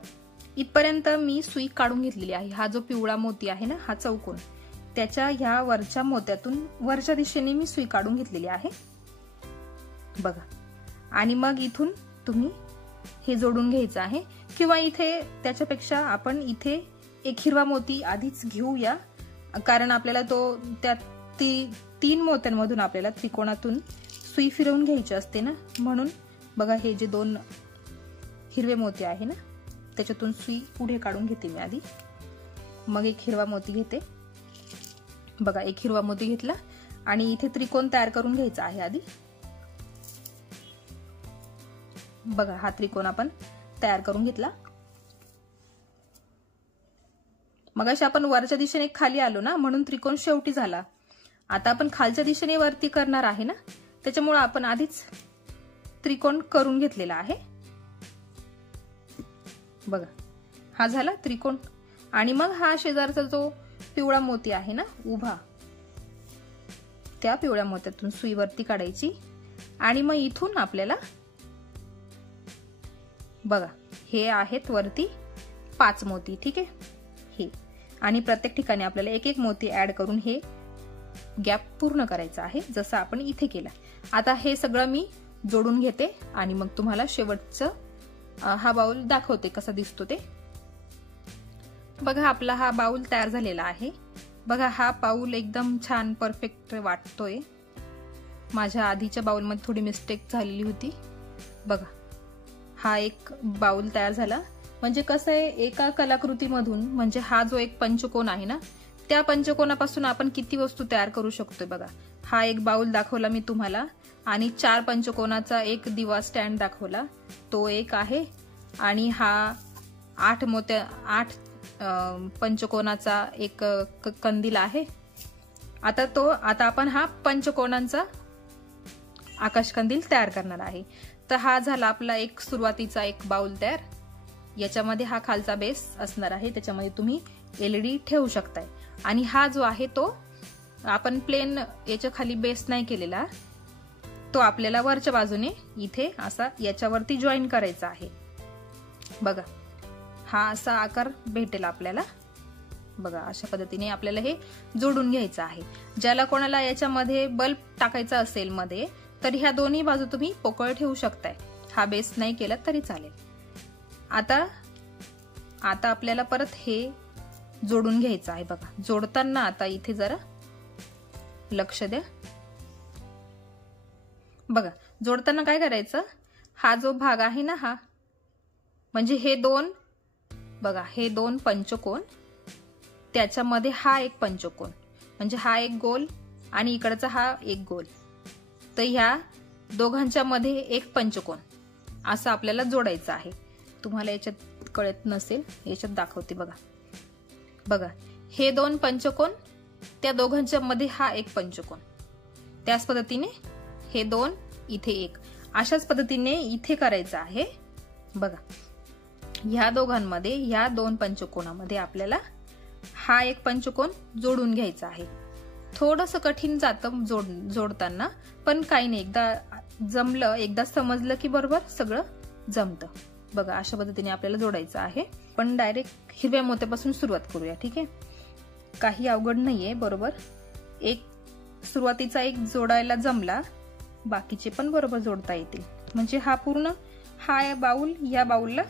इथपर्यंत मी सुई काढून घेतलेली आहे। हा जो पिवळा मोती आहे ना हा चौकोन, त्याच्या ह्या वरच्या मोत्यातून वरच्या दिशेने मी सुई काढून घेतलेली आहे बघा। आणि मग इथून तुम्ही हे जोडून घ्यायचं आहे, किंवा इथे त्याच्यापेक्षा आपण इथे एक हिरवा मोती आधीच घेऊया, कारण आपल्याला तो त्या 3 मोत्यांमधून आपल्याला त्रिकोणातून सुई फिरवून घ्यायची असते ना, म्हणून बघा हे जे 2 हिरवे मोती आहे ना त्याच्यातून सुई पुढे काढून घेते मी आधी, मग एक हिरवा मोती घेते। बघा एक हिरवा मोती घेतला आणि इथे त्रिकोण तयार करून घ्यायचा आहे आधी। बघा हा त्रिकोण आपण तयार करून घेतला। मग अशा आपण वरच्या दिशेने खाली आलो ना, म्हणून त्रिकोण शेवटी झाला। आता आपण खालच्या दिशेने वरती करणार आहे ना, त्याच्यामुळे आपण आधीच त्रिकोण करून घेतलेला आहे। बघा हा झाला त्रिकोण। आणि मग हा शेजारचा जो पिवळा मोती आहे ना उभा, त्या पिवळ्या मोत्यातून सुई वरती काढायची आणि मग इथून आपल्याला बघा हे आहेत वरती 5 मोती, ठीक आहे हे, आणि प्रत्येक ठिकाणी आपल्याला एक एक मोती ऍड करून हे गॅप पूर्ण करायचा आहे, जसं आपण इथे केलं। आता हे सगळं मी जोडून घेते आणि मग तुम्हाला शेवटचं हा बाउल दाखवते कसा दिसतो ते। बघा आपला हा बाउल तयार झालेला आहे। बघा हा बाउल एकदम छान परफेक्ट वाटतोय। माझ्या आधीच्या बाउल मध्ये थोडी मिस्टेक झालेली होती। बघा हा एक बाउल तयार झाला, म्हणजे कसं आहे एका कलाकृतीमधून, म्हणजे हा जो एक पंचकोन आहे ना त्या पंचकोनापासून आपण किती वस्तू तयार करू शकतोय। बघा हा एक बाउल दाखवला मी तुम्हाला, आणि 4 पंचकोनाचा एक दिवा स्टँड दाखवला, तो एक आहे, आणि हा 8 पंचकोनाचा एक कंदील आहे। आता आपण हा पंचकोनांचा आकाश कंदील तयार करणार आहे। तर हा झाला आपला एक सुरुवातीचा एक बाउल तयार। याच्यामध्ये हा खालचा बेस असणार आहे, त्याच्यामध्ये तुम्ही LED ठेवू शकताय। आणि हा जो आहे तो आपण प्लेन याच्या खाली बेस नाही केलेला, तो आपल्याला वरच्या बाजूने इथे असा याच्यावरती जॉईन करायचा आहे। बघा हा असा आकार भेटेल आपल्याला। बघा अशा पद्धतीने आपल्याला हे जोडून घ्यायचं आहे। ज्याला कोणाला याच्यामध्ये बल्ब टाकायचा असेल मध्ये, तर ह्या दोन्ही बाजू तुम्ही पोकळ ठेवू शकताय, हा बेस नाही केला तरी चालेल। आता आपल्याला परत हे जोडून घ्यायचं आहे। बघा जोडताना आता इथे जरा लक्ष द्या। बघा जोडताना काय करायचं, हा जो भाग आहे ना हा, म्हणजे हे 2 बघा हे 2 पंचकोन, त्याच्यामध्ये हा एक पंचकोन, म्हणजे हा एक गोल आणि इकडचा हा एक गोल, तर ह्या दोघांच्या मध्ये एक पंचकोन, असं आपल्याला जोडायचं आहे। तुम्हाला याच्यात कळत नसेल, याच्यात दाखवते बघा। बघा हे दोन पंचकोन, त्या दोघांच्या मध्ये हा एक पंचकोन, त्याच पद्धतीने हे दोन, इथे एक, अशाच पद्धतीने इथे करायचं आहे। बघा ह्या दोघांमध्ये, ह्या दोन पंचकोनामध्ये आपल्याला हा एक पंचकोन जोडून घ्यायचा आहे। थोडंसं कठीण जातं जोडताना, पण काही नाही, एकदा जमलं, एकदा समजलं की बरोबर सगळं जमतं। बघा अशा पद्धतीने आपल्याला जोडायचं आहे। पण डायरेक्ट हिरव्या मोत्यापासून सुरुवात करूया, ठीक आहे? काही अवघड नाहीये, बरोबर एक सुरुवातीचा एक जोडायला जमला, बाकीचे पण बरोबर जोडता येतील। म्हणजे हा पूर्ण हा बाउल या बाउलला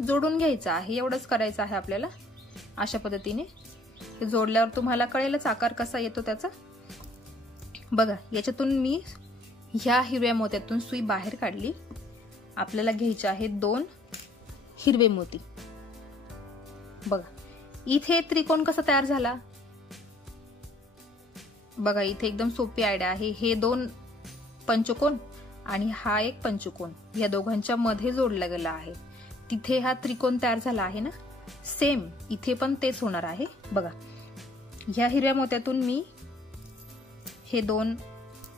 जोडून घ्यायचा आहे, एवढंच करायचं आहे आपल्याला। अशा पद्धतीने हे जोडल्यावर तुम्हाला कळेलच आकार कसा येतो त्याचा। बघा याच्यातून मी ह्या हिरव्या मोत्यातून सुई बाहेर काढली। आपल्याला घ्यायचे आहेत 2 हिरवे मोती। बघा इथे त्रिकोण कसा तयार झाला, बघा इथे एकदम सोपी आयडिया आहे। हे 2 पंचकोन आणि हा एक पंचकोन या दोघांच्या मध्ये जोडला गेला आहे, तिथे हा त्रिकोण तयार झाला आहे ना। सेम इथे पण तेच होणार आहे। बघा ह्या हिरव्या मोत्यातून मी हे 2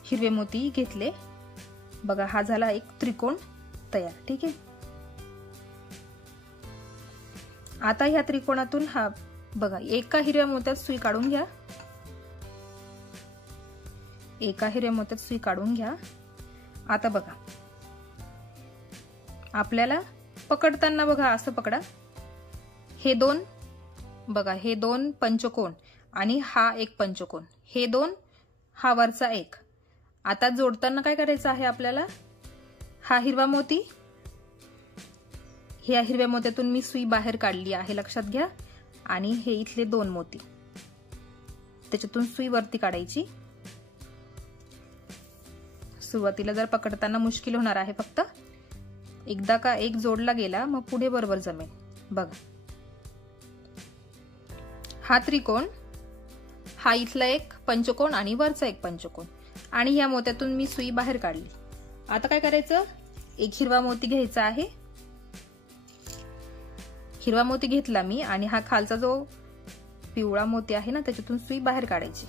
हिरवे मोती घेतले। बघा हा झाला एक त्रिकोण तयार, ठीक आहे? आता ह्या त्रिकोणातून हा, बघा एका हिरव्या मोत्यात सुई काढून घ्या, एका हिरव्या मोत्यात सुई काढून घ्या। आता बघा आपल्याला पकडताना बघा असं पकडा, हे 2, बघा हे 2 पंचकोन आणि हा एक पंचकोन, हे 2, हा वरचा एक। आता जोडताना काय करायचं आहे आपल्याला, हा हिरवा मोती, ह्या हिरव्या मोत्यातून मी सुई बाहेर काढली आहे, लक्षात घ्या, आणि हे इथले 2 मोती, त्याच्यातून सुई वरती काढायची। सुरुवातीला जर पकडताना मुश्किल होणार आहे, फक्त एकदा का एक जोडला गेला मग पुढे बरोबर जमेल। बघा हा त्रिकोण, हा इथला एक पंचकोन आणि वरचा एक पंचकोन, आणि या मोत्यातून मी सुई बाहेर काढली। आता काय करायचं, एक हिरवा मोती घ्यायचा आहे, हिरवा मोती घेतला मी, आणि हा खालचा जो पिवळा मोती आहे ना त्याच्यातून सुई बाहेर काढायची।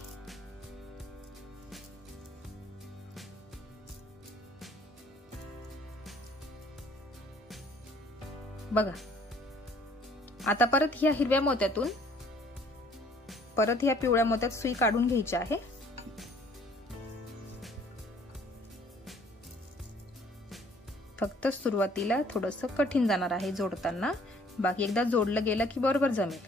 बघा आता परत ह्या हिरव्या मोत्यातून परत ह्या पिवळ्या मोत्यात सुई काढून घ्यायची आहे। फक्त सुरुवातीला थोडंसं कठीण जाणार आहे जोडताना, बाकी एकदा जोडलं गेलं की बरोबर जमेल।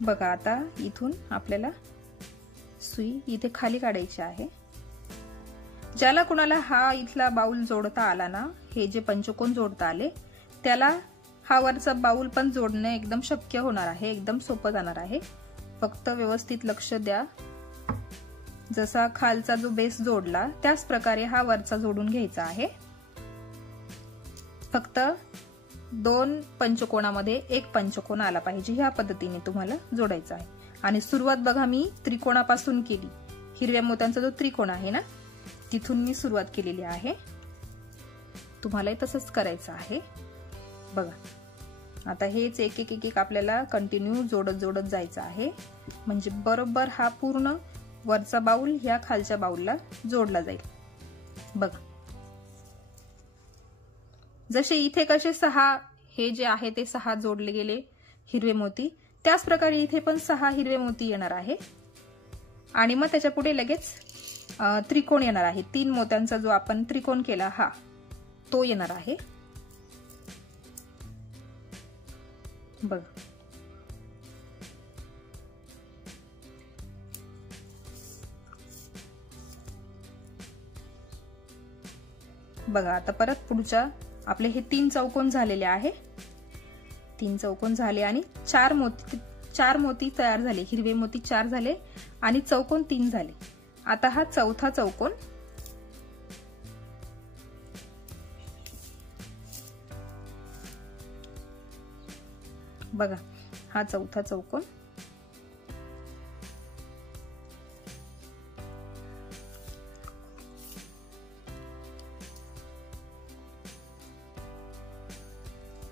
बघा आता इथून आपल्याला सुई इथे खाली काढायची आहे। ज्याला कुणाला हा इथला बाउल जोडता आला ना, हे जे पंचकोन जोडता आले, त्याला हा वरचा बाउल पण जोडणं एकदम शक्य होणार आहे, एकदम सोपं जाणार आहे। फक्त व्यवस्थित लक्ष द्या, जसा खालचा जो बेस जोडला त्याच प्रकारे हा वरचा जोडून घ्यायचा आहे। फक्त 2 पंचकोनामध्ये एक पंचकोन आला पाहिजे, ह्या पद्धतीने तुम्हाला जोडायचं आहे। आणि सुरुवात बघा मी त्रिकोणापासून केली, हिरव्या मोत्यांचा जो त्रिकोण आहे ना तिथून मी सुरुवात केलेली आहे, तुम्हालाही तसंच करायचं आहे। बघा आता हेच एक एक एक एक आपल्याला कंटिन्यू जोडत जोडत जायचं आहे, म्हणजे बरोबर हा पूर्ण वरचा बाउल ह्या खालच्या बाउलला जोडला जाईल। बघा जसे इथे कसे 6 हे जे आहे ते 6 जोडले गेले हिरवे मोती, त्याच प्रकारे इथे पण 6 हिरवे मोती येणार आहे, आणि मग त्याच्या पुढे लगेच त्रिकोण येणार आहे। 3 मोत्यांचा जो आपण त्रिकोण केला हा तो येणार आहे। बघ बघा आता परत पुढच्या आपले हे 3 चौकोन झालेले आहे, 3 चौकोन झाले आणि 4 मोती तयार झाले, हिरवे मोती 4 झाले आणि चौकोन 3 झाले। आता हा चौथा चौकोन, बघा हा चौथा चौकोन,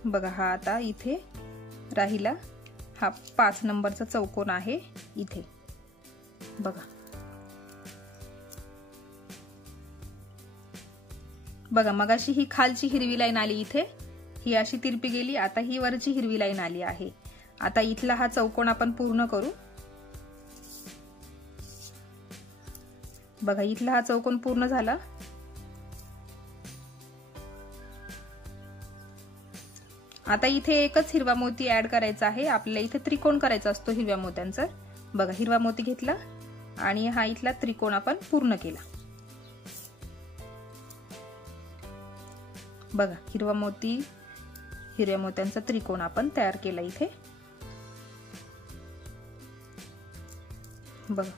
बघा हा आता इथे राहिला हा 5 नंबरचा चौकोन आहे इथे बघा। बघा मगाशी ही खालची हिरवी लाईन आली इथे, ही अशी तिरपी गेली, आता ही वरची हिरवी लाईन आली आहे। आता इथला हा चौकोन आपण पूर्ण करू। बघा इथला हा चौकोन पूर्ण झाला। आता इथे एकच हिरवा मोती ऍड करायचा आहे आपल्याला, इथे त्रिकोण करायचा असतो हिरव्या मोत्यांचा। बघा हिरवा मोती घेतला आणि हा इथला त्रिकोण आपण पूर्ण केला। बघा हिरवा मोती हिरव्या मोत्यांचा त्रिकोण आपण तयार केला इथे बघा,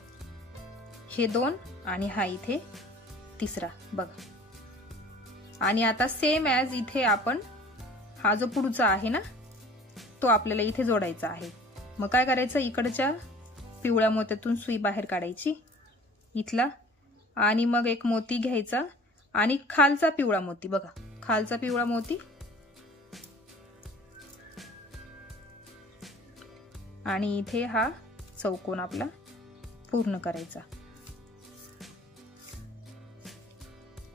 हे 2 आणि हा इथे तिसरा बघा। आणि आता सेम ॲज इथे आपण हा जो पुढचा आहे ना तो आपल्याला इथे जोडायचा आहे। मग काय करायचं, इकडच्या पिवळ्या मोत्यातून सुई बाहेर काढायची इथला, आणि मग एक मोती घ्यायचा आणि खालचा पिवळा मोती बघा, खालचा पिवळा मोती आणि इथे हा चौकोन आपला पूर्ण करायचा।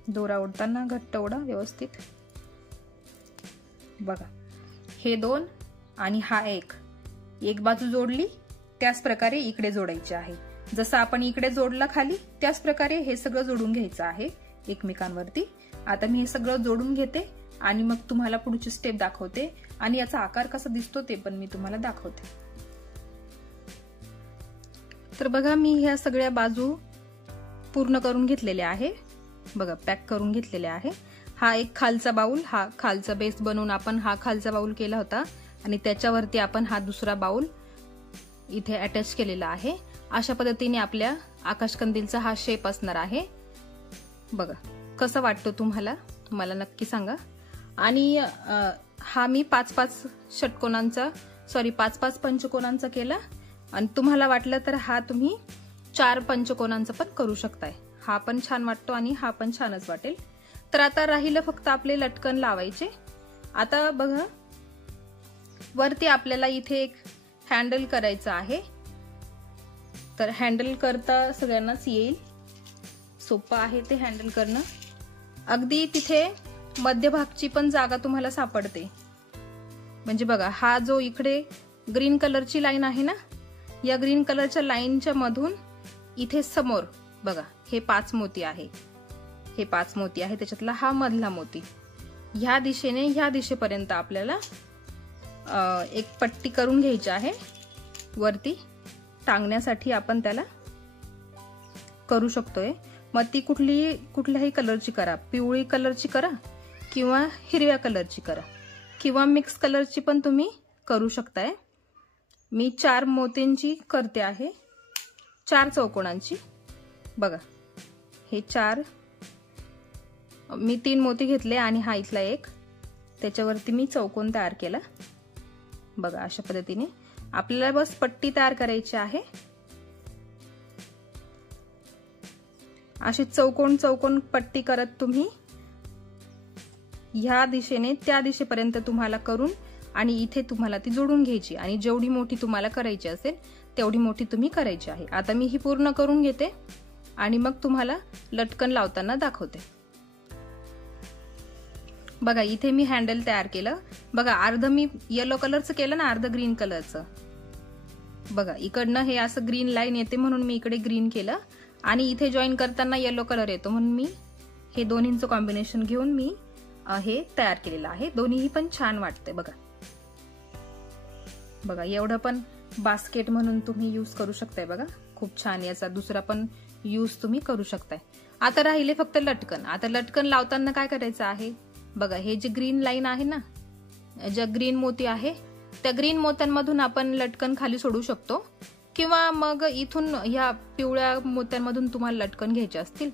दोरा ओढताना घट्ट ओढा व्यवस्थित बघा। हे 2 आणि हा एक बाजू जोडली, त्याच प्रकारे इकडे जोडायचे आहे। जसं आपण इकडे जोडला खाली त्याच प्रकारे हे सगळं जोडून घ्यायचं आहे एकमेकांवरती। आता मी हे सगळं जोडून घेते आणि मग तुम्हाला पुढची स्टेप दाखवते आणि याचा आकार कसा दिसतो ते पण मी तुम्हाला दाखवते। तर बघा मी ह्या सगळ्या बाजू पूर्ण करून घेतलेल्या आहे बघा, पॅक करून घेतलेल्या आहे। हा एक खालचा बाउल, हा खालचा बेस बनवून आपण हा खालचा बाउल केला होता आणि त्याच्यावरती आपण हा दुसरा बाउल इथे अटॅच केलेला आहे। अशा पद्धतीने आपल्या आकाशकंदीलचा हा शेप असणार आहे बघा। कसं वाटतं तुम्हाला मला नक्की सांगा। आणि हा मी 5-5 षटकोनांचा 5-5 पंचकोनांचा केला, आणि तुम्हाला वाटलं तर हा तुम्ही 4 पंचकोनांचा पण करू शकताय। हा पण छान वाटतो आणि हा पण छानच वाटेल। तर आता राहिलं फक्त आपले लटकन लावायचे। आता बघा वरती आपल्याला इथे एक हँडल करायचं आहे, तर हँडल करता सगळ्यांनाच येईल, सोपं आहे ते हँडल करणं। अगदी तिथे मध्यभागची पण जागा तुम्हाला सापडते। म्हणजे बघा हा जो इकडे ग्रीन कलरची लाईन आहे ना, या ग्रीन कलरच्या लाईनच्या मधून इथे समोर बघा हे 5 मोती आहे, हे 5 मोती आहे, त्याच्यातला हा मधला मोती, ह्या दिशेने ह्या दिशेपर्यंत आपल्याला एक पट्टी करून घ्यायची आहे वरती टांगण्यासाठी। आपण त्याला करू शकतोय। मग ती कुठल्याही कलरची करा, पिवळी कलरची करा किंवा हिरव्या कलरची करा किंवा मिक्स कलरची पण तुम्ही करू शकताय। मी 4 मोत्यांची करते आहे, 4 चौकोनांची बघा। हे 4 मी 3 मोती घेतले आणि हा इथला एक, त्याच्यावरती मी चौकोन तयार केला बघा। अशा पद्धतीने आपल्याला बस पट्टी तयार करायची आहे। अशी चौकोन पट्टी करत तुम्ही ह्या दिशेने त्या दिशेपर्यंत तुम्हाला करून आणि इथे तुम्हाला ती जोडून घ्यायची, आणि जेवढी मोठी तुम्हाला करायची असेल तेवढी मोठी तुम्ही करायची आहे। आता मी ही पूर्ण करून घेते आणि मग तुम्हाला लटकन लावताना दाखवते बघा। इथे मी हँडल तयार केलं बघा, अर्ध मी येलो कलरचं केलं ना, अर्ध ग्रीन कलरचं बघा। इकडनं हे असं ग्रीन लाईन येते म्हणून मी इकडे ग्रीन केलं, आणि इथे जॉईन करताना येलो कलर येतो म्हणून मी हे दोन्हींचं कॉम्बिनेशन घेऊन मी हे तयार केलेलं आहे। दोन्हीही पण छान वाटते बघा। बघा एवढं पण बास्केट म्हणून तुम्ही यूज करू शकताय बघा, खूप छान याचा दुसरा पण यूज तुम्ही करू शकताय। आता राहिले फक्त लटकन। आता लटकन लावताना काय करायचं आहे बघा, हे जे ग्रीन लाईन आहे ना, ज्या ग्रीन मोती आहे त्या ग्रीन मोत्यांमधून आपण लटकन खाली सोडू शकतो, किंवा मग इथून ह्या पिवळ्या मोत्यांमधून तुम्हाला लटकन घ्यायचे असतील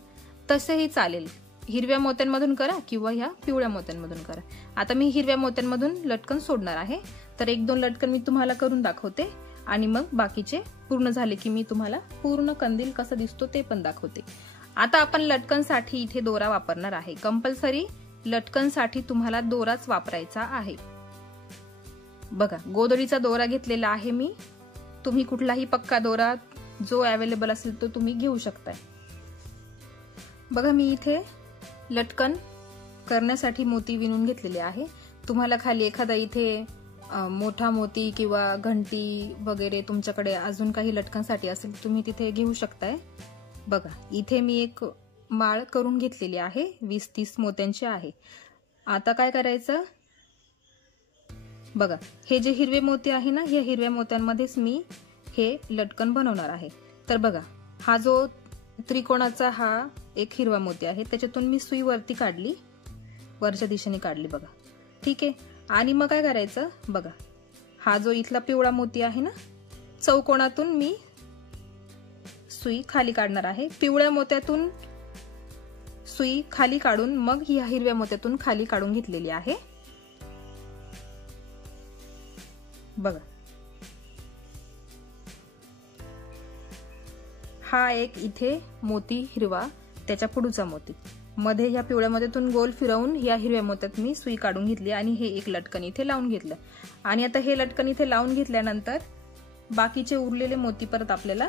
तसेही चालेल। हिरव्या मोत्यांमधून करा किंवा ह्या पिवळ्या मोत्यांमधून करा। आता मी हिरव्या मोत्यांमधून लटकन सोडणार आहे, तर 1-2 लटकन मी तुम्हाला करून दाखवते आणि मग बाकीचे पूर्ण झाले की मी तुम्हाला पूर्ण कंदील कसा दिसतो ते पण दाखवते। आता आपण लटकनसाठी इथे दोरा वापरणार आहे। कंपल्सरी लटकनसाठी तुम्हाला दोराच वापरायचा आहे। बघा गोधडीचा दोरा घेतलेला आहे मी, तुम्ही कुठलाही पक्का दोरा जो अवेलेबल असेल तो तुम्ही घेऊ शकताय। बघा मी इथे लटकन करण्यासाठी मोती विणून घेतलेले आहे। तुम्हाला खाली एखादा इथे मोठा मोती किंवा घंटी वगैरे तुमच्याकडे अजून काही लटकनसाठी असेल तुम्ही तिथे घेऊ शकताय। बघा इथे मी एक माळ करून घेतलेली आहे, 20-30 मोत्यांची आहे। आता काय करायचं, बघा हे जे हिरवे मोती आहे ना, या हिरव्या मोत्यांमध्येच मी हे लटकन बनवणार आहे। तर बघा हा जो त्रिकोणाचा हा एक हिरवा मोती आहे, त्याच्यातून मी सुई वरती काढली, वरच्या दिशेने काढली बघा, ठीक आहे। आणि मग काय करायचं, बघा हा जो इथला पिवळा मोती आहे ना, चौकोनातून मी सुई खाली काढणार आहे। पिवळ्या मोत्यातून सुई खाली काढून मग ह्या हिरव्या मोत्यातून खाली काढून घेतलेली आहे। बघा हा एक इथे मोती हिरवा, त्याच्या पुढचा मोती, मध्ये ह्या पिवळ्या मोत्यातून गोल फिरवून ह्या हिरव्या मोत्यात मी सुई काढून घेतली आणि हे एक लटकन इथे लावून घेतलं। आणि आता हे लटकन इथे लावून घेतल्यानंतर बाकीचे उरलेले मोती परत आपल्याला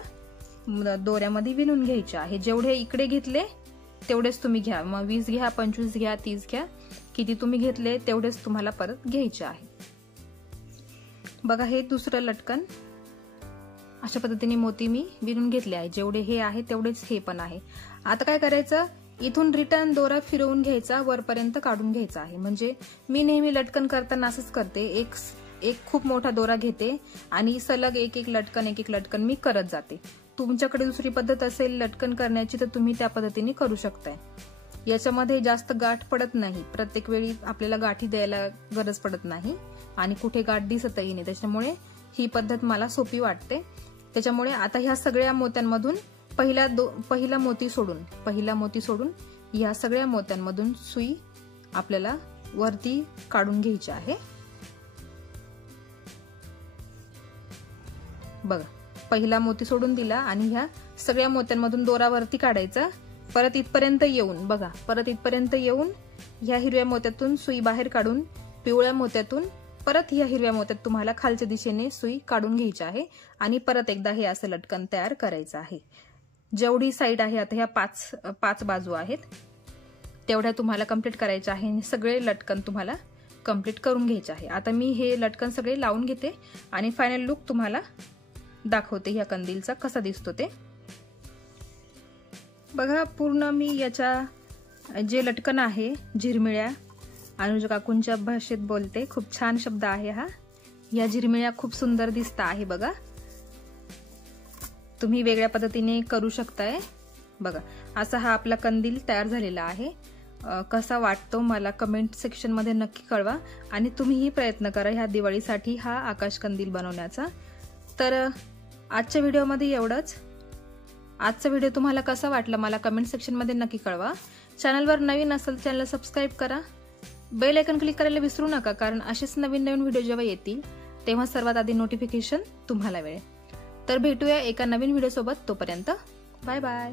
दोऱ्यामध्ये विणून घ्यायचे आहे। जेवढे इकडे घेतले तेवढेच तुम्ही घ्या, मग 20 घ्या, 25 घ्या, 30 घ्या, किती तुम्ही घेतले तेवढेच तुम्हाला परत घ्यायचे आहे। बघा हे दुसरं लटकन अशा पद्धतीने मोती मी विणून घेतले आहे, जेवढे हे आहे तेवढेच हे पण आहे। आता काय करायचं, इथून रिटर्न दोरा फिरवून घ्यायचा, वरपर्यंत काढून घ्यायचा आहे। म्हणजे मी नेहमी लटकन करताना असंच करते, एक खूप मोठा दोरा घेते आणि सलग एक एक लटकन मी करत जाते। तुमच्याकडे दुसरी पद्धत असेल लटकन करण्याची तर तुम्ही त्या पद्धतीने करू शकताय। याच्यामध्ये जास्त गाठ पडत नाही, प्रत्येक वेळी आपल्याला गाठी द्यायला गरज पडत नाही आणि कुठे गाठ दिसतही नाही, त्याच्यामुळे ही पद्धत मला सोपी वाटते। त्याच्यामुळे आता ह्या सगळ्या मोत्यांमधून पहिला मोती सोडून या सगळ्या मोत्यांमधून सुई आपल्याला वरती काढून घ्यायची आहे। बघा पहिला मोती सोडून दिला आणि ह्या सगळ्या मोत्यांमधून दोरा वरती काढायचा, परत इथपर्यंत येऊन बघा, परत इथपर्यंत येऊन ह्या हिरव्या मोत्यातून सुई बाहेर काढून पिवळ्या मोत्यातून परत ह्या हिरव्या मोत्यात तुम्हाला खालच्या दिशेने सुई काढून घ्यायची आहे आणि परत एकदा हे असं लटकन तयार करायचं आहे। जेवढी साईड आहे, आता ह्या पाच बाजू आहेत तेवढ्या तुम्हाला कंप्लीट करायच्या आहे। सगळे लटकन तुम्हाला कंप्लीट करून घ्यायचे आहे। आता मी हे लटकन सगळे लावून घेते आणि फायनल लुक तुम्हाला दाखवते ह्या कंदीलचा कसा दिसतो ते। बघा पूर्ण मी याच्या जे लटकन आहे झिरमिळ्या, अनुजा काकूंच्या भाषेत बोलते, खूप छान शब्द आहे हा। या झिरमिळ्या खूप सुंदर दिसत आहे बघा, तुम्ही वेगळ्या पद्धतीने करू शकताय। बघा असा हा आपला कंदील तयार झालेला आहे। कसा वाटतो मला कमेंट सेक्शन मध्ये नक्की कळवा आणि तुम्हीही प्रयत्न करा ह्या दिवाळीसाठी हा आकाश कंदील बनवण्याचा। तर आजच्या व्हिडिओमध्ये एवढंच। आजचा व्हिडिओ तुम्हाला कसा वाटला मला कमेंट सेक्शन मध्ये नक्की कळवा। चॅनलवर नवीन असेल चॅनल सबस्क्राईब करा, बेल आयकॉन क्लिक करायला विसरू नका, कारण असेच नवीन व्हिडिओ जेव्हा येतील तेव्हा सर्वात आधी नोटिफिकेशन तुम्हाला मिळेल। तर भेटूया एका नवीन व्हिडिओ सोबत, तोपर्यंत बाय बाय।